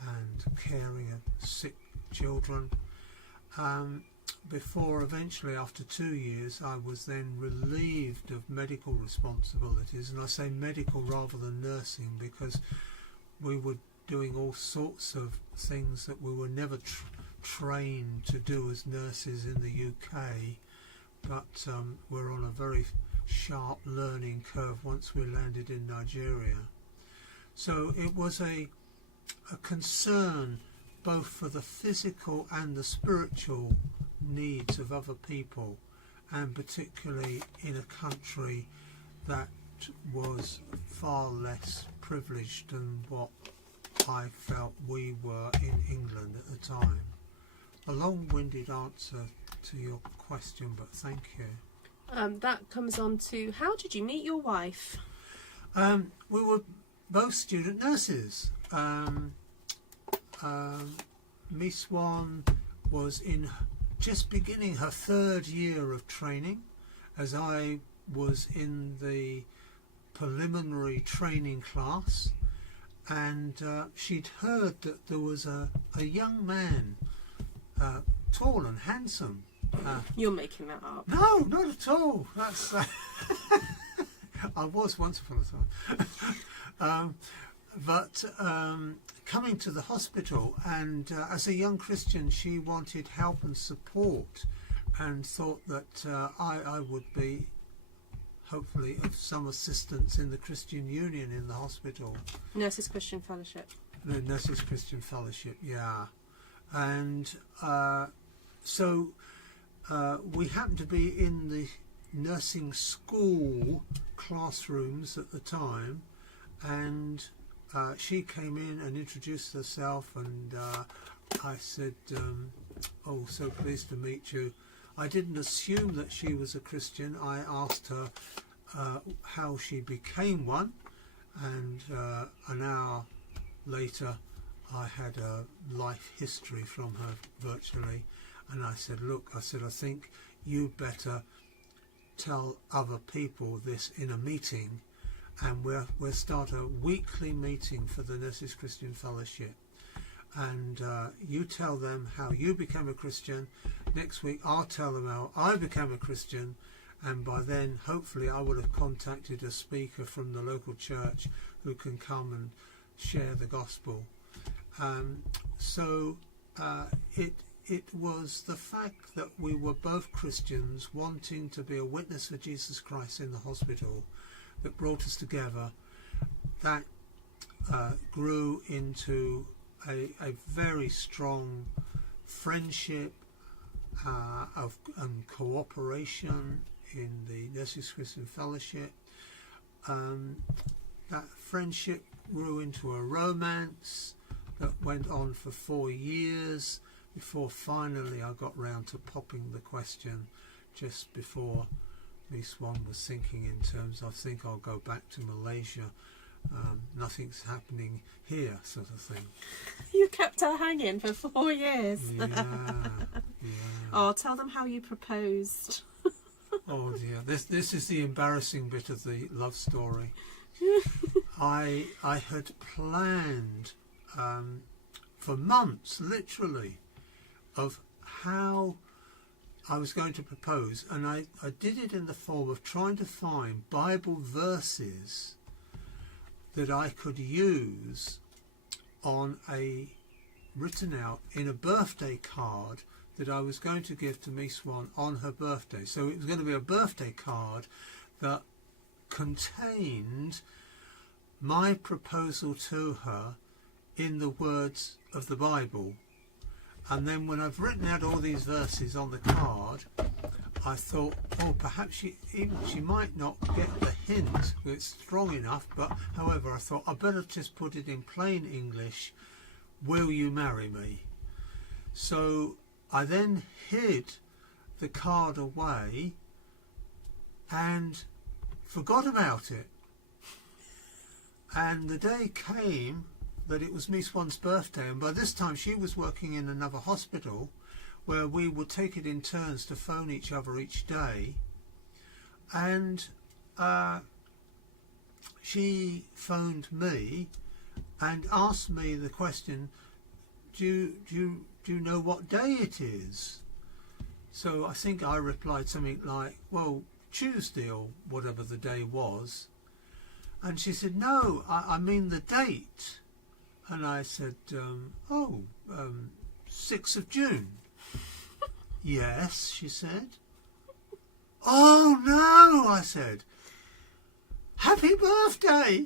and caring of sick children. Before eventually, after 2 years, I was then relieved of medical responsibilities, and I say medical rather than nursing because we were doing all sorts of things that we were never trained to do as nurses in the UK, but we're on a very sharp learning curve once we landed in Nigeria. So it was a concern both for the physical and the spiritual needs of other people, and particularly in a country that was far less privileged than what I felt we were in England at the time. A long-winded answer to your question, but thank you. That comes on to, how did you meet your wife? We were both student nurses. Miss Swan was just beginning her 3rd year of training, as I was in the preliminary training class, and she'd heard that there was a young man, tall and handsome. You're making that up. No, not at all. That's I was once upon a time. But coming to the hospital, and as a young Christian she wanted help and support, and thought that I would be hopefully of some assistance in the Christian Union in the hospital. Nurses Christian Fellowship. The Nurses Christian Fellowship, yeah. And so we happened to be in the nursing school classrooms at the time, and she came in and introduced herself, and I said, oh, so pleased to meet you. I didn't assume that she was a Christian. I asked her how she became one, and an hour later I had a life history from her virtually, and I said, look, I think you better tell other people this in a meeting, and we'll start a weekly meeting for the Nurses Christian Fellowship, and you tell them how you became a Christian. Next week I'll tell them how I became a Christian, and by then hopefully I would have contacted a speaker from the local church who can come and share the gospel. So it was the fact that we were both Christians wanting to be a witness for Jesus Christ in the hospital that brought us together. That grew into a very strong friendship and cooperation in the Nurses Christian Fellowship. That friendship grew into a romance that went on for 4 years before finally I got round to popping the question just before Miss Swan was thinking in terms, I think I'll go back to Malaysia nothing's happening here, sort of thing. You kept her hanging for 4 years. Yeah, yeah. Oh, tell them how you proposed. Oh dear, this is the embarrassing bit of the love story. I had planned for months, literally, of how I was going to propose, and I did it in the form of trying to find Bible verses that I could use on written out in a birthday card that I was going to give to Miss Swan on her birthday. So it was going to be a birthday card that contained my proposal to her in the words of the Bible. And then when I've written out all these verses on the card, I thought, oh, perhaps she might not get the hint. It's strong enough, but however, I thought I better just put it in plain English. Will you marry me? So I then hid the card away and forgot about it. And the day came that it was Miss Swan's birthday, and by this time she was working in another hospital where we would take it in turns to phone each other each day. And she phoned me and asked me the question, do you know what day it is? So I think I replied something like, well, Tuesday or whatever the day was. And she said, no, I mean the date. And I said, 6th of June. Yes, she said. Oh no, I said. Happy birthday.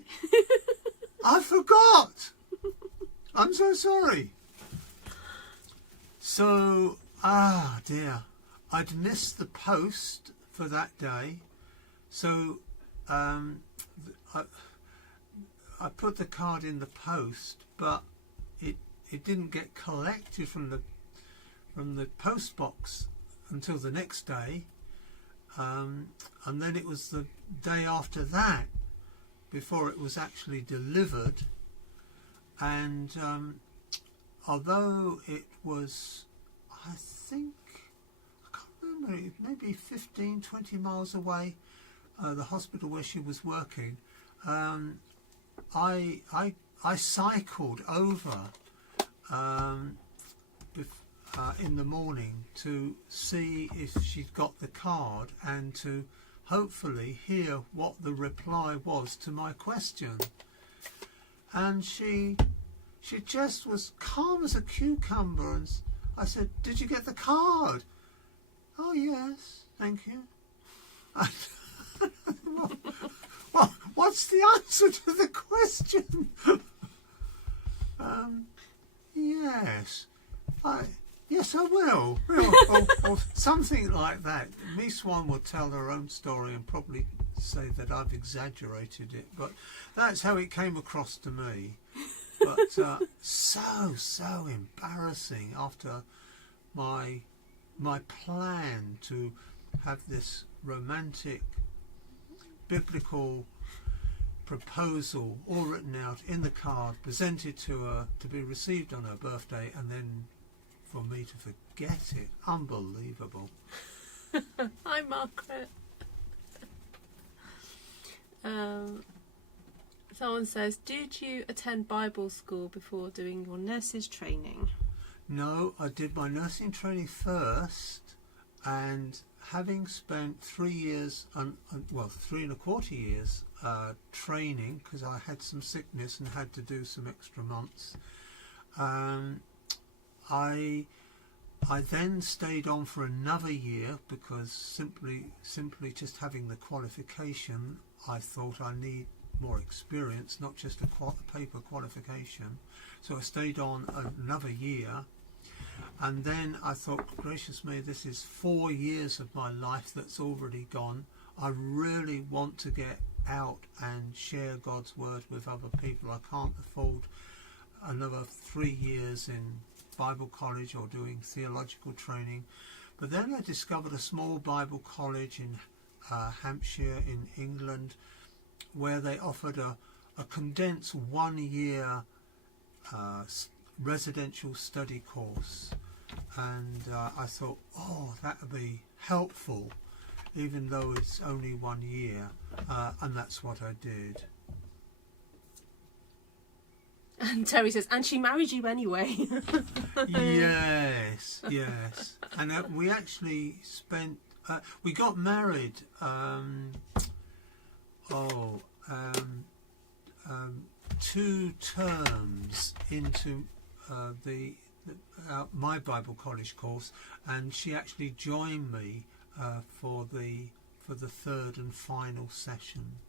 I forgot. I'm so sorry. So, dear, I'd missed the post for that day. So I put the card in the post, but it didn't get collected from the post box until the next day, and then it was the day after that before it was actually delivered. And although it was, I think, I can't remember, maybe 15-20 miles away, the hospital where she was working, I cycled over in the morning to see if she'd got the card and to hopefully hear what the reply was to my question. And she just was calm as a cucumber, and I said, did you get the card? Oh yes, thank you. Well, what's the answer to the question? Yes, yes, I will. Or something like that. Miss Swan will tell her own story and probably say that I've exaggerated it, but that's how it came across to me. But so embarrassing after my plan to have this romantic biblical proposal all written out in the card, presented to her to be received on her birthday, and then for me to forget it. Unbelievable. Hi, Margaret. Someone says, did you attend Bible school before doing your nurse's training? No, I did my nursing training first, and having spent 3 years, 3¼ years training, because I had some sickness and had to do some extra months, I then stayed on for another year because simply just having the qualification, I thought I need more experience, not just a paper qualification. So I stayed on another year, and then I thought, gracious me, this is 4 years of my life that's already gone. I really want to get out and share God's word with other people. I can't afford another 3 years in Bible college or doing theological training. But then I discovered a small Bible college in Hampshire in England, where they offered a condensed 1 year residential study course, and I thought, oh, that would be helpful, even though it's only 1 year, and that's what I did. And Terry says, and she married you anyway. Yes, yes. And we actually spent, we got married, 2 terms into my Bible college course, and she actually joined me for the 3rd and final session,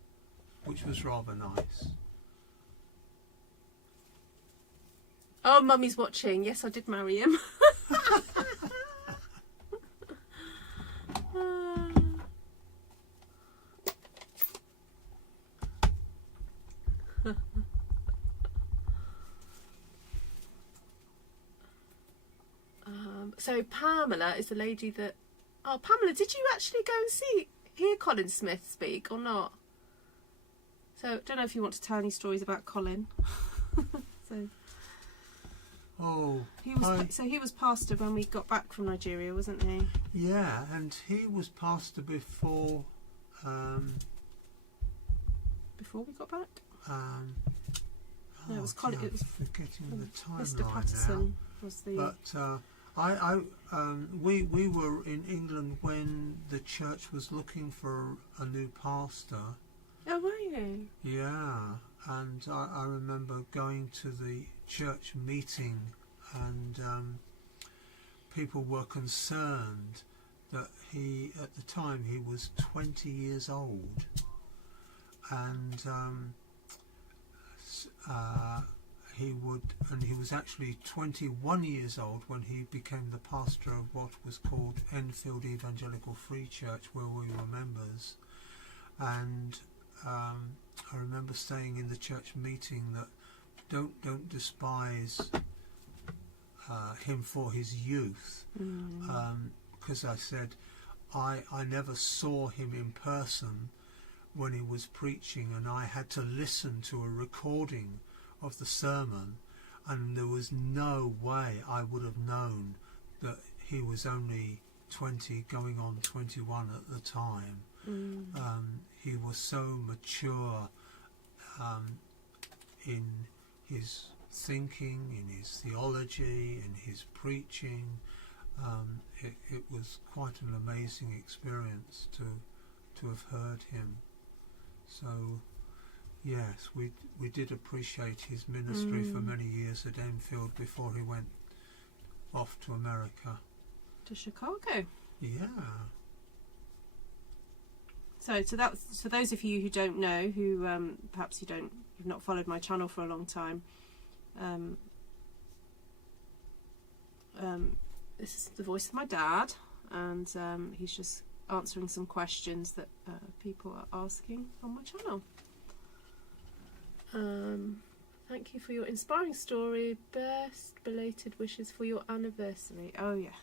which was rather nice. Oh, Mummy's watching. Yes, I did marry him. So Pamela is the lady that... Oh, Pamela, did you actually go and hear Colin Smith speak or not? So, I don't know if you want to tell any stories about Colin. So... Oh, he was pastor when we got back from Nigeria, wasn't he? Yeah, and he was pastor before. Before we got back. No, it was Colin. It was forgetting the timeline Mr. Patterson now. was the. But we were in England when the church was looking for a new pastor. Oh, were you? Yeah, and I remember going to the church meeting, and people were concerned that at the time he was 20 years old, and he was actually 21 years old when he became the pastor of what was called Enfield Evangelical Free Church, where we were members. And I remember saying in the church meeting that don't despise him for his youth, because I said I never saw him in person when he was preaching, and I had to listen to a recording of the sermon, and there was no way I would have known that he was only 20 going on 21 at the time. He was so mature in his thinking, in his theology, in his preaching. It was quite an amazing experience to have heard him. So yes, we did appreciate his ministry for many years at Enfield before he went off to America. To Chicago. Yeah. So those of you who don't know, who perhaps you've not followed my channel for a long time, this is the voice of my dad, and he's just answering some questions that people are asking on my channel. Thank you for your inspiring story. Best belated wishes for your anniversary. Oh yeah.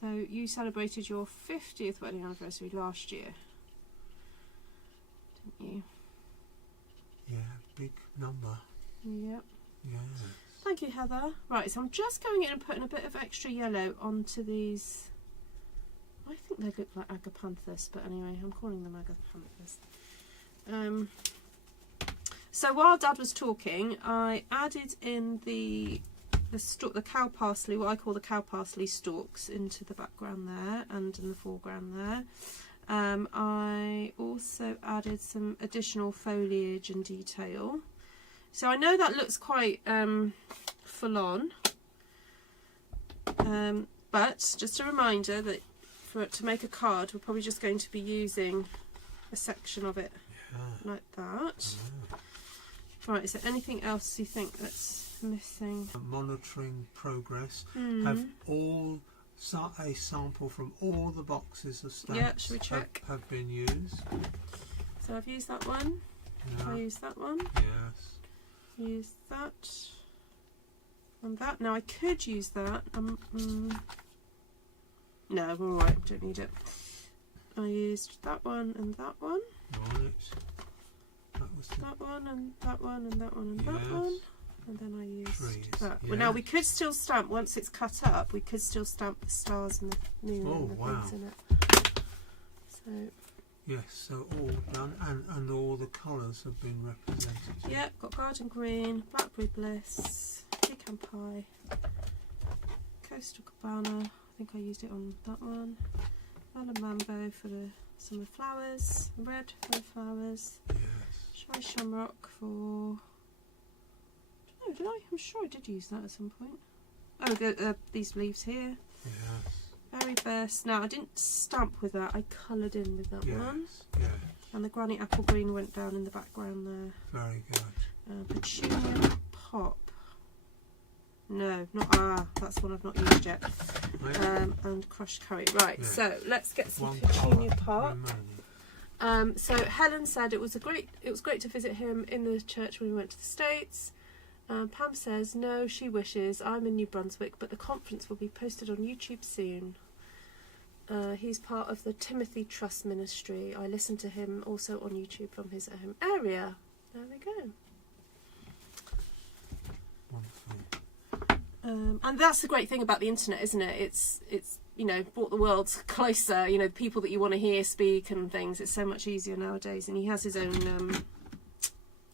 So you celebrated your 50th wedding anniversary last year, didn't you? Yeah, big number. Yep. Yeah. Thank you, Heather. Right, so I'm just going in and putting a bit of extra yellow onto these. I think they look like agapanthus, but anyway, I'm calling them agapanthus. So while Dad was talking, I added in the cow parsley, what I call the cow parsley stalks, into the background there and in the foreground there. I also added some additional foliage and detail. So I know that looks quite full on, but just a reminder that to make a card, we're probably just going to be using a section of it like that. Right, is there anything else you think that's missing? Monitoring progress. Have all a sample from all the boxes of stamps. Yeah, should we check? Have been used. So I've used that one. Yeah. I used that one. Yes. Use that. And that. Now I could use that. No, we're alright, don't need it. I used that one and that one. Right. That was the that one and that one and that one and that Yes. one. And then I used trees? that. Yeah. Well, now we could still stamp, once it's cut up, we could still stamp the stars and the moon Oh, and the wow. things in it. So, Yes, so all done, and all the colours have been represented. yeah, got garden green, Blackberry Bliss, Pecan Pie, Coastal Cabana, I think I used it on that one, Melon Mambo for the summer flowers, red for the flowers, Yes. Shamrock for... Oh, did I? I'm sure I did use that at some point. Oh, these leaves here. Yes. Berry Burst. Now, I didn't stamp with that. I coloured in with that one. Yes. And the Granny Apple Green went down in the background there. Very good. Petunia Pop. No, not that's one I've not used yet. Right. And Crushed Curry. Right, Yeah. so let's get some One Petunia colour Pop. remaining. So Helen said it was great to visit him in the church when we went to the States. Pam says no, she wishes. I'm in New Brunswick, but the conference will be posted on YouTube soon. He's part of the Timothy Trust Ministry. I listen to him also on YouTube from his home area. There we go. Wonderful. And that's the great thing about the internet, isn't it? It's you know, brought the world closer. You know, people that you want to hear speak and things. It's so much easier nowadays. And he has his own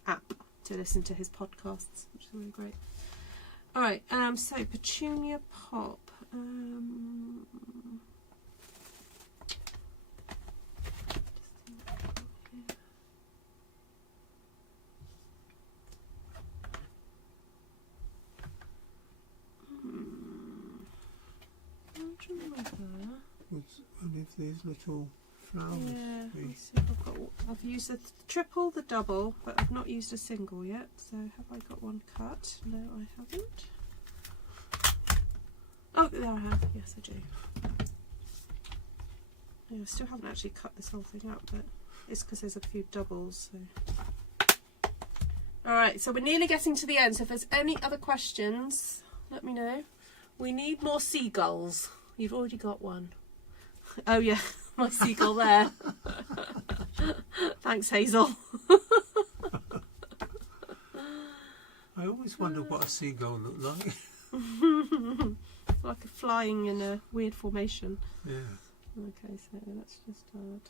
app to listen to his podcasts, which is really great. All right, so Petunia Pop. One of these little flowers. Yeah, be- let's see if I've used the triple, the double, but I've not used a single yet. So have I got one cut? No, I haven't. Oh, there I have. Yes, I do. Yeah, I still haven't actually cut this whole thing up, but it's because there's a few doubles. So. Alright, so we're nearly getting to the end. So if there's any other questions, let me know. We need more seagulls. You've already got one. Oh yeah, my seagull there. Thanks, Hazel. I always wondered what a seagull looked like. Like a flying in a weird formation. Yeah. Okay, so let's just add.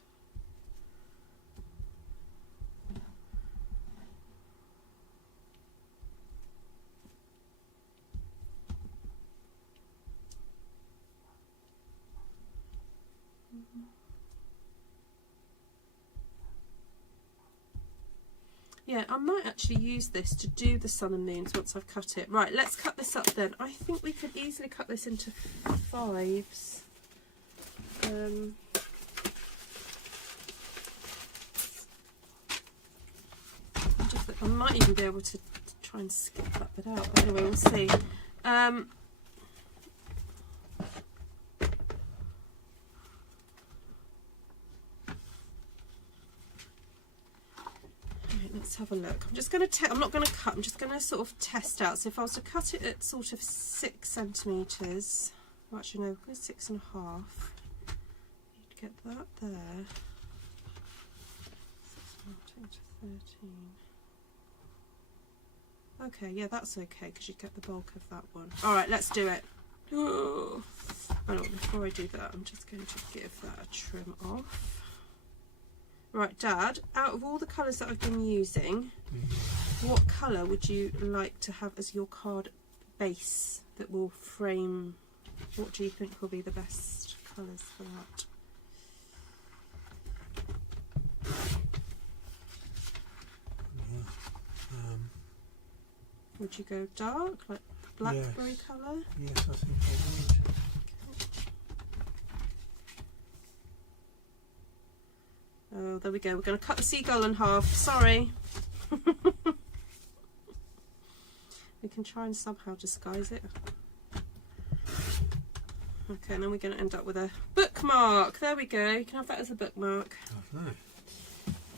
Yeah, I might actually use this to do the sun and moons once I've cut it. Right, let's cut this up then. I think we could easily cut this into fives. I might even be able to try and skip that bit out, but anyway, we'll see. Let's have a look. I'm just going to I'm not going to cut, I'm just going to sort of test out. So if I was to cut it at sort of 6 centimetres, well, actually no, go 6.5. You'd get that there. 6 to 13. Okay, yeah, that's okay because you get the bulk of that one. Alright, let's do it. Oh, before I do that, I'm just going to give that a trim off. Right, Dad, out of all the colours that I've been using, what colour would you like to have as your card base that will frame? What do you think will be the best colours for that? Would you go dark, like blackberry Yes. colour? Yes, I think I would. Oh, there we go. We're going to cut the seagull in half. Sorry. We can try and somehow disguise it. Okay, and then we're going to end up with a bookmark. There we go. You can have that as a bookmark. Lovely.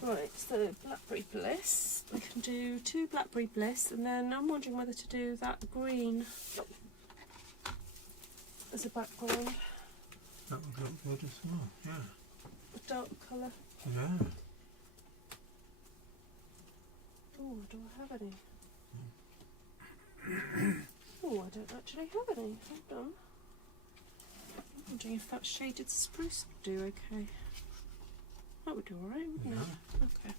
Right, so Blackberry Bliss. I can do 2 Blackberry Bliss, and then I'm wondering whether to do that green as a background. That would look good as well, yeah. A dark colour. Yeah. Oh, do I have any? Oh, I don't actually have any. Hold on. I'm wondering if that shaded spruce would do okay. That would do alright, wouldn't it? Okay.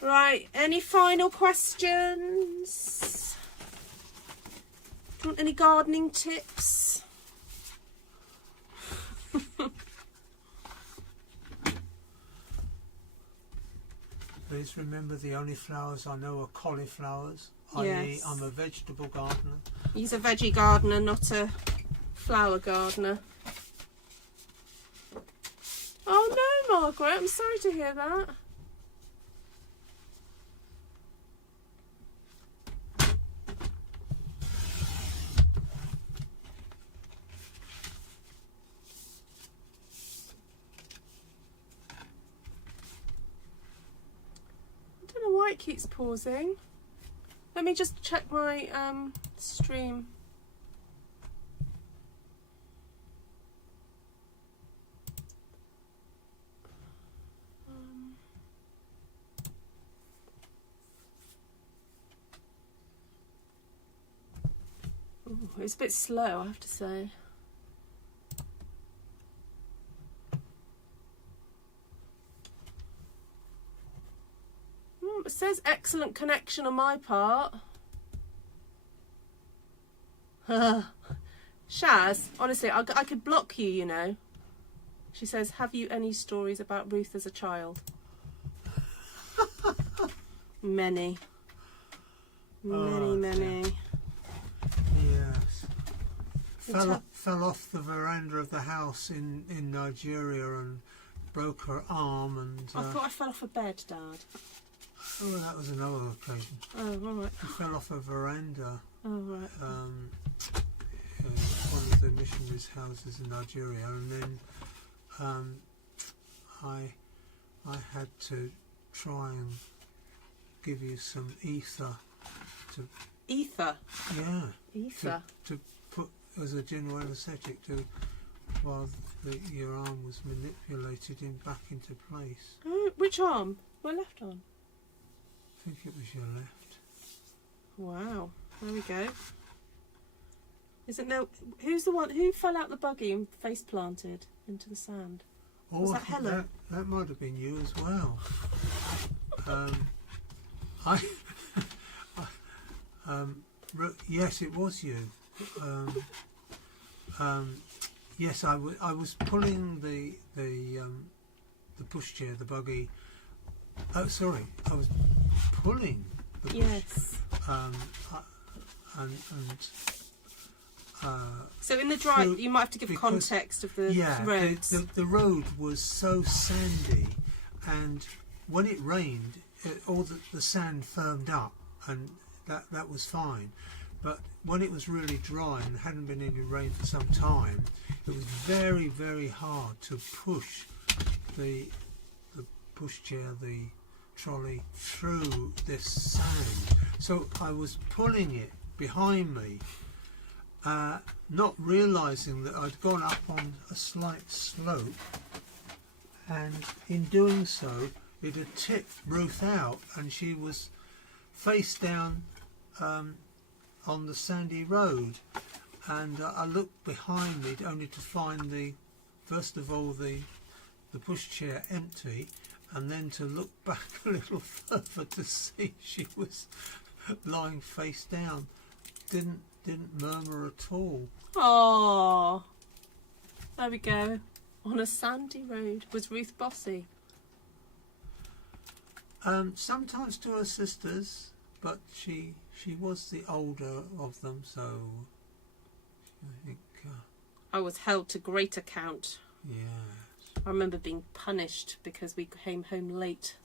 Right, any final questions? Do you want any gardening tips? Please remember the only flowers I know are cauliflowers, Yes. i.e. I'm a vegetable gardener. He's a veggie gardener, not a flower gardener. Oh no, Margaret, I'm sorry to hear that. I don't know why it keeps pausing. Let me just check my stream. Ooh, it's a bit slow, I have to say. It says excellent connection on my part. Shaz, honestly, I could block you, you know. She says, have you any stories about Ruth as a child? Many. Many. Yes. Fell off the veranda of the house in Nigeria and broke her arm and... I thought I fell off a bed, Dad. Oh, that was another occasion. Oh, all right. She fell off a veranda. Oh, right. One of the missionaries' houses in Nigeria, and then I had to try and give you some ether to... Ether? Yeah. Ether? To put as a general anaesthetic while your arm was manipulated back into place. Oh, which arm? My left arm. I think it was your left. Wow. There we go. Isn't there... Who's the one... Who fell out the buggy and face planted into the sand? Oh, Was that Helen? That might have been you as well. Yes, it was you. Yes, I was pulling the pushchair, the buggy. Oh, sorry, I was pulling the push. Yes. So in the drive, you might have to give context of the roads. The road was so sandy, and when it rained, all the sand firmed up, and that was fine. But when it was really dry and hadn't been any rain for some time, it was very, very hard to push the pushchair, the trolley, through this sand. So I was pulling it behind me, not realising that I'd gone up on a slight slope, and in doing so it had tipped Ruth out, and she was face down on the sandy road, and I looked behind me only to find first of all the pushchair empty, and then to look back a little further to see she was lying face down. Didn't murmur at all. Oh, there we go. On a sandy road. Was Ruth bossy? Sometimes to her sisters, but she was the older of them, so I think. I was held to great account. Yeah. I remember being punished because we came home late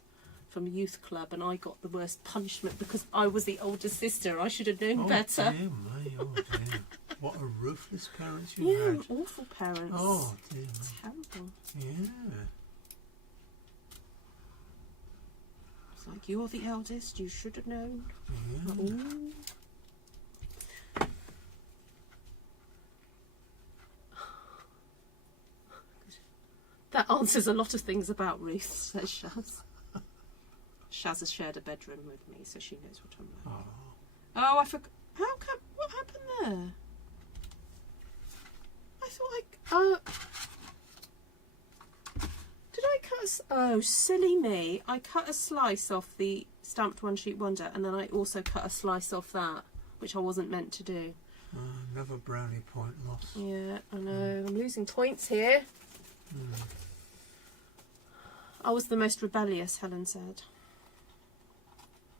from youth club, and I got the worst punishment because I was the older sister. I should have known better. Dear me, oh dear. What a ruthless parents you had. Yeah, awful parents. Oh dear me. Terrible. Yeah. It's like, you're the eldest, you should have known. Yeah. Ooh. That answers a lot of things about Ruth, says Shaz. Shaz has shared a bedroom with me, so she knows what I'm like. Oh, I forgot. How come? What happened there? I thought did I cut oh, silly me. I cut a slice off the stamped One Sheet Wonder, and then I also cut a slice off that, which I wasn't meant to do. Another brownie point loss. Yeah, I know. I'm losing points here. I was the most rebellious, Helen said.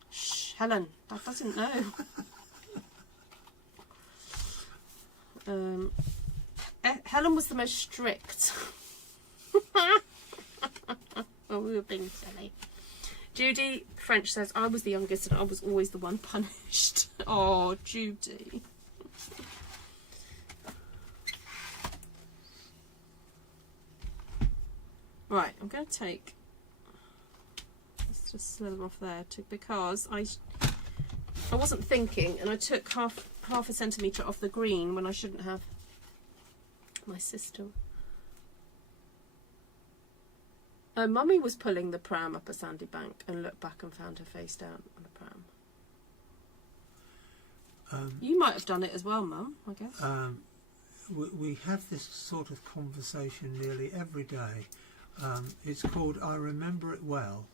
Shh, Helen, Dad doesn't know. Helen was the most strict. Oh, we were being silly. Judy French says, I was the youngest and I was always the one punished. Oh, Judy. Right, I'm going to take, let's just slither off there because I wasn't thinking, and I took half a centimetre off the green when I shouldn't have. My sister. Mummy was pulling the pram up a sandy bank and looked back and found her face down on a pram. You might have done it as well, Mum, I guess. We have this sort of conversation nearly every day. It's called I Remember It Well.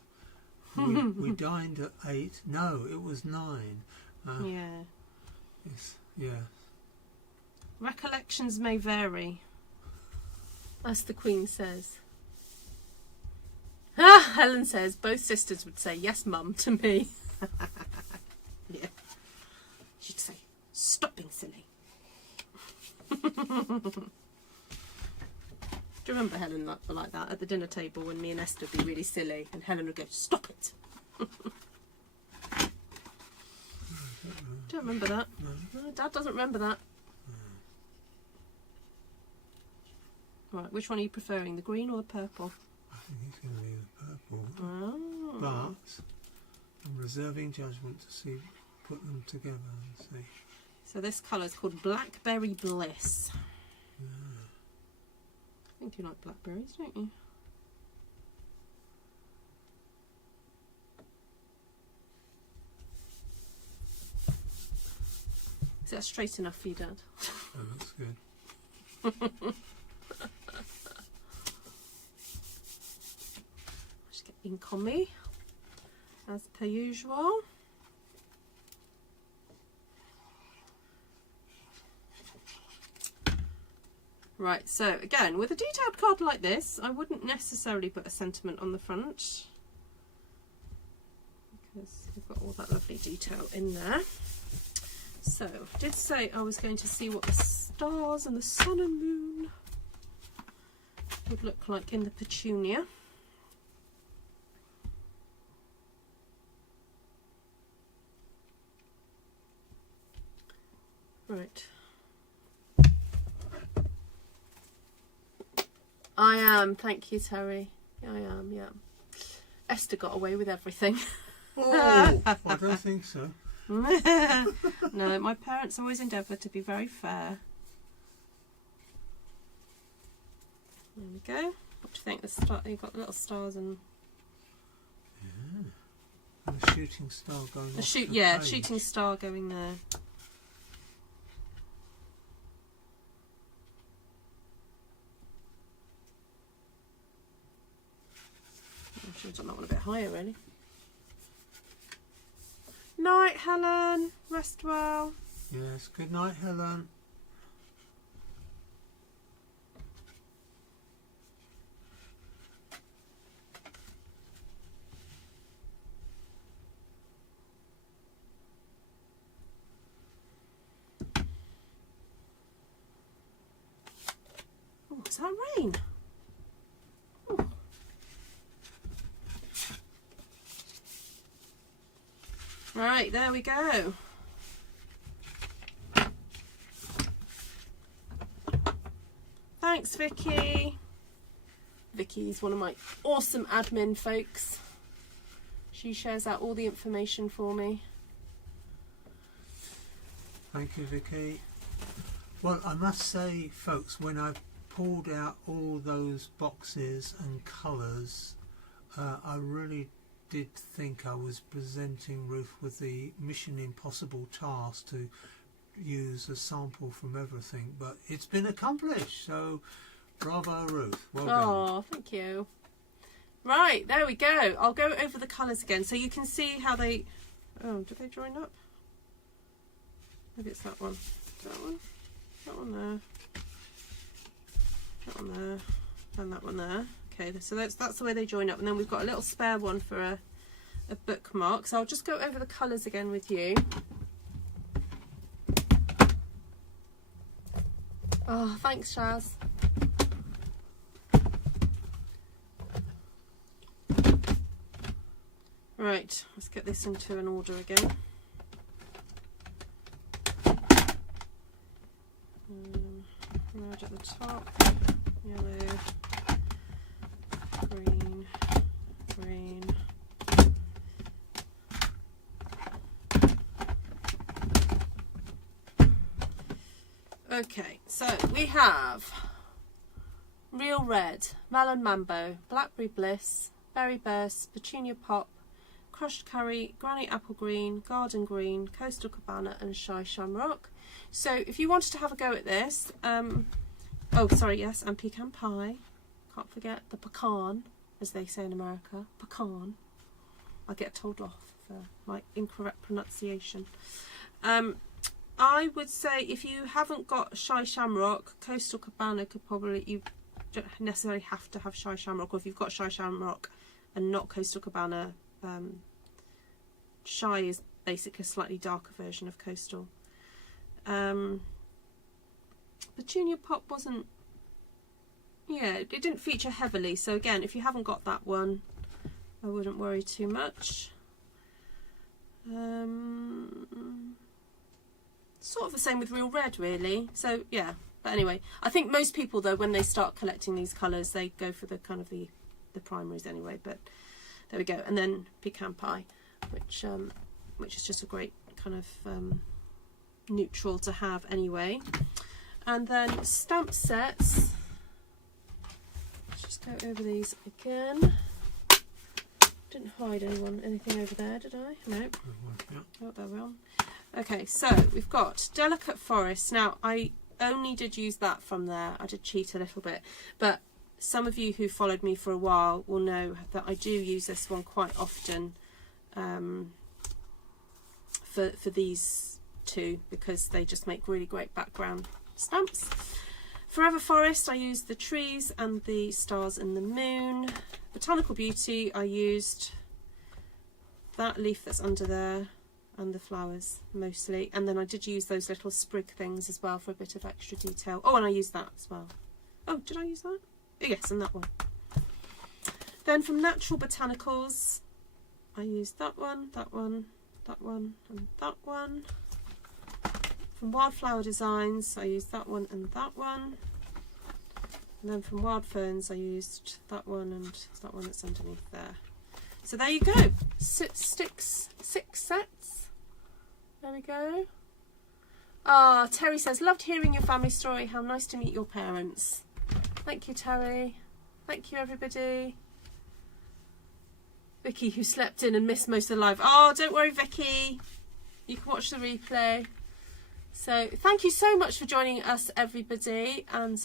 We dined at 8. No, it was 9. Yeah. Yeah. Recollections may vary, as the Queen says. Helen says, both sisters would say, yes, Mum, to me. Yeah. She'd say, stop being silly. Do you remember Helen like that at the dinner table when me and Esther would be really silly and Helen would go, stop it. Don't remember that. No, Dad doesn't remember that. Right, which one are you preferring, the green or the purple? I think it's going to be the purple. Oh. But I'm reserving judgment to see, put them together and see. So this colour is called Blackberry Bliss. Yeah. I think you like blackberries, don't you? Is that straight enough for you, Dad? Oh, that's good. Just get ink on me, as per usual. Right, so again, with a detailed card like this, I wouldn't necessarily put a sentiment on the front because we've got all that lovely detail in there. So, I did say I was going to see what the stars and the sun and moon would look like in the Petunia. Right. I am, thank you, Terry. I am, yeah. Esther got away with everything. Oh, I don't think so. No, my parents always endeavoured to be very fair. There we go. What do you think? The star, you've got little stars and. Yeah. And a shooting star going. Yeah, shooting star going there. I should have done that one a bit higher, really. Night, Helen. Rest well. Yes. Good night, Helen. Oh, is that rain? Oh. Right, there we go. Thanks, Vicky. Vicky's one of my awesome admin folks. She shares out all the information for me. Thank you, Vicky. Well, I must say, folks, when I pulled out all those boxes and colours, I really did think I was presenting Ruth with the mission impossible task to use a sample from everything, but it's been accomplished, so bravo Ruth, well done. Oh, thank you. Right, there we go. I'll go over the colours again so you can see how they... Oh, do they join up? Maybe it's that one. That one? That one there. That one there. And that one there. Okay, so that's the way they join up. And then we've got a little spare one for a bookmark. So I'll just go over the colours again with you. Oh, thanks, Shaz. Right, let's get this into an order again. Red at the top, yellow, green, green. Okay, so we have Real Red, Melon Mambo, Blackberry Bliss, Berry Burst, Petunia Pop, Crushed Curry, Granny Apple Green, Garden Green, Coastal Cabana and Shamrock. So if you wanted to have a go at this, and Pecan Pie. Can't forget the pecan, as they say in America. Pecan. I get told off for my incorrect pronunciation. I would say if you haven't got Shamrock, Coastal Cabana could probably, you don't necessarily have to have Shamrock, or if you've got Shamrock and not Coastal Cabana, Shy is basically a slightly darker version of Coastal. Petunia Pop wasn't, it didn't feature heavily, so again, if you haven't got that one, I wouldn't worry too much. Sort of the same with Real Red, really. So yeah, but anyway, I think most people though, when they start collecting these colours, they go for the kind of the primaries anyway. But there we go, and then Pecan Pie, which is just a great kind of neutral to have anyway. And then stamp sets. Let's just go over these again. Didn't hide anything over there, did I? No. Oh, there we are. Okay, so we've got Delicate Forest. Now, I only did use that from there. I did cheat a little bit, but some of you who followed me for a while will know that I do use this one quite often for these two, because they just make really great background stamps. Forever Forest, I used the trees and the stars and the moon. Botanical Beauty, I used that leaf that's under there and the flowers mostly, and then I did use those little sprig things as well for a bit of extra detail. Oh, and I used that as well. Oh, did I use that? Oh, yes, and that one. Then from Natural Botanicals, I used that one, that one, that one and that one. From Wildflower Designs, I used that one and that one. And then from Wild Ferns, I used that one and that one that's underneath there. So there you go. Six sets. There we go. Ah, Terry says, loved hearing your family story. How nice to meet your parents. Thank you, Terry. Thank you, everybody. Vicky, who slept in and missed most of the live. Oh, don't worry, Vicky. You can watch the replay. So thank you so much for joining us, everybody, and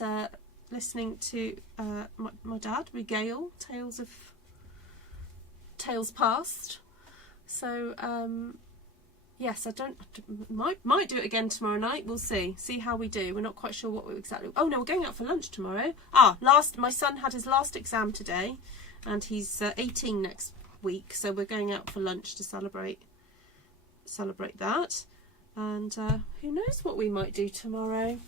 listening to my dad regale tales past. So yes, might do it again tomorrow night. We'll see how we do. We're not quite sure what we exactly. Oh no, we're going out for lunch tomorrow. My son had his last exam today, and he's 18 next week, so we're going out for lunch to celebrate that. And who knows what we might do tomorrow.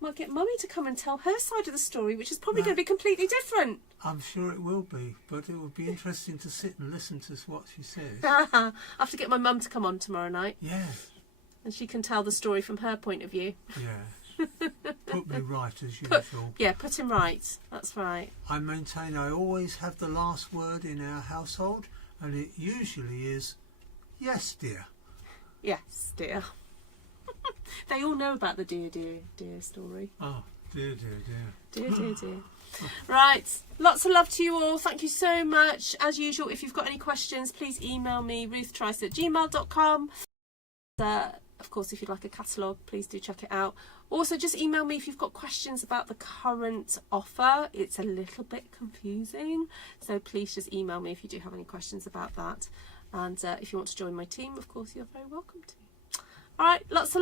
Might get Mummy to come and tell her side of the story, which is probably going to be completely different. I'm sure it will be, but it will be interesting to sit and listen to what she says. I have to get my mum to come on tomorrow night. Yes. And she can tell the story from her point of view. Yeah. Put me right as usual. Put him right. That's right. I maintain I always have the last word in our household, and it usually is, yes, dear. Yes, dear. They all know about the dear story. Oh, Dear, dear, dear. Dear, dear, dear. Right, lots of love to you all. Thank you so much. As usual, if you've got any questions, please email me, ruthtrice@gmail.com. Of course, if you'd like a catalogue, please do check it out. Also, just email me if you've got questions about the current offer. It's a little bit confusing, so please just email me if you do have any questions about that. And if you want to join my team, of course, you're very welcome to. All right, lots of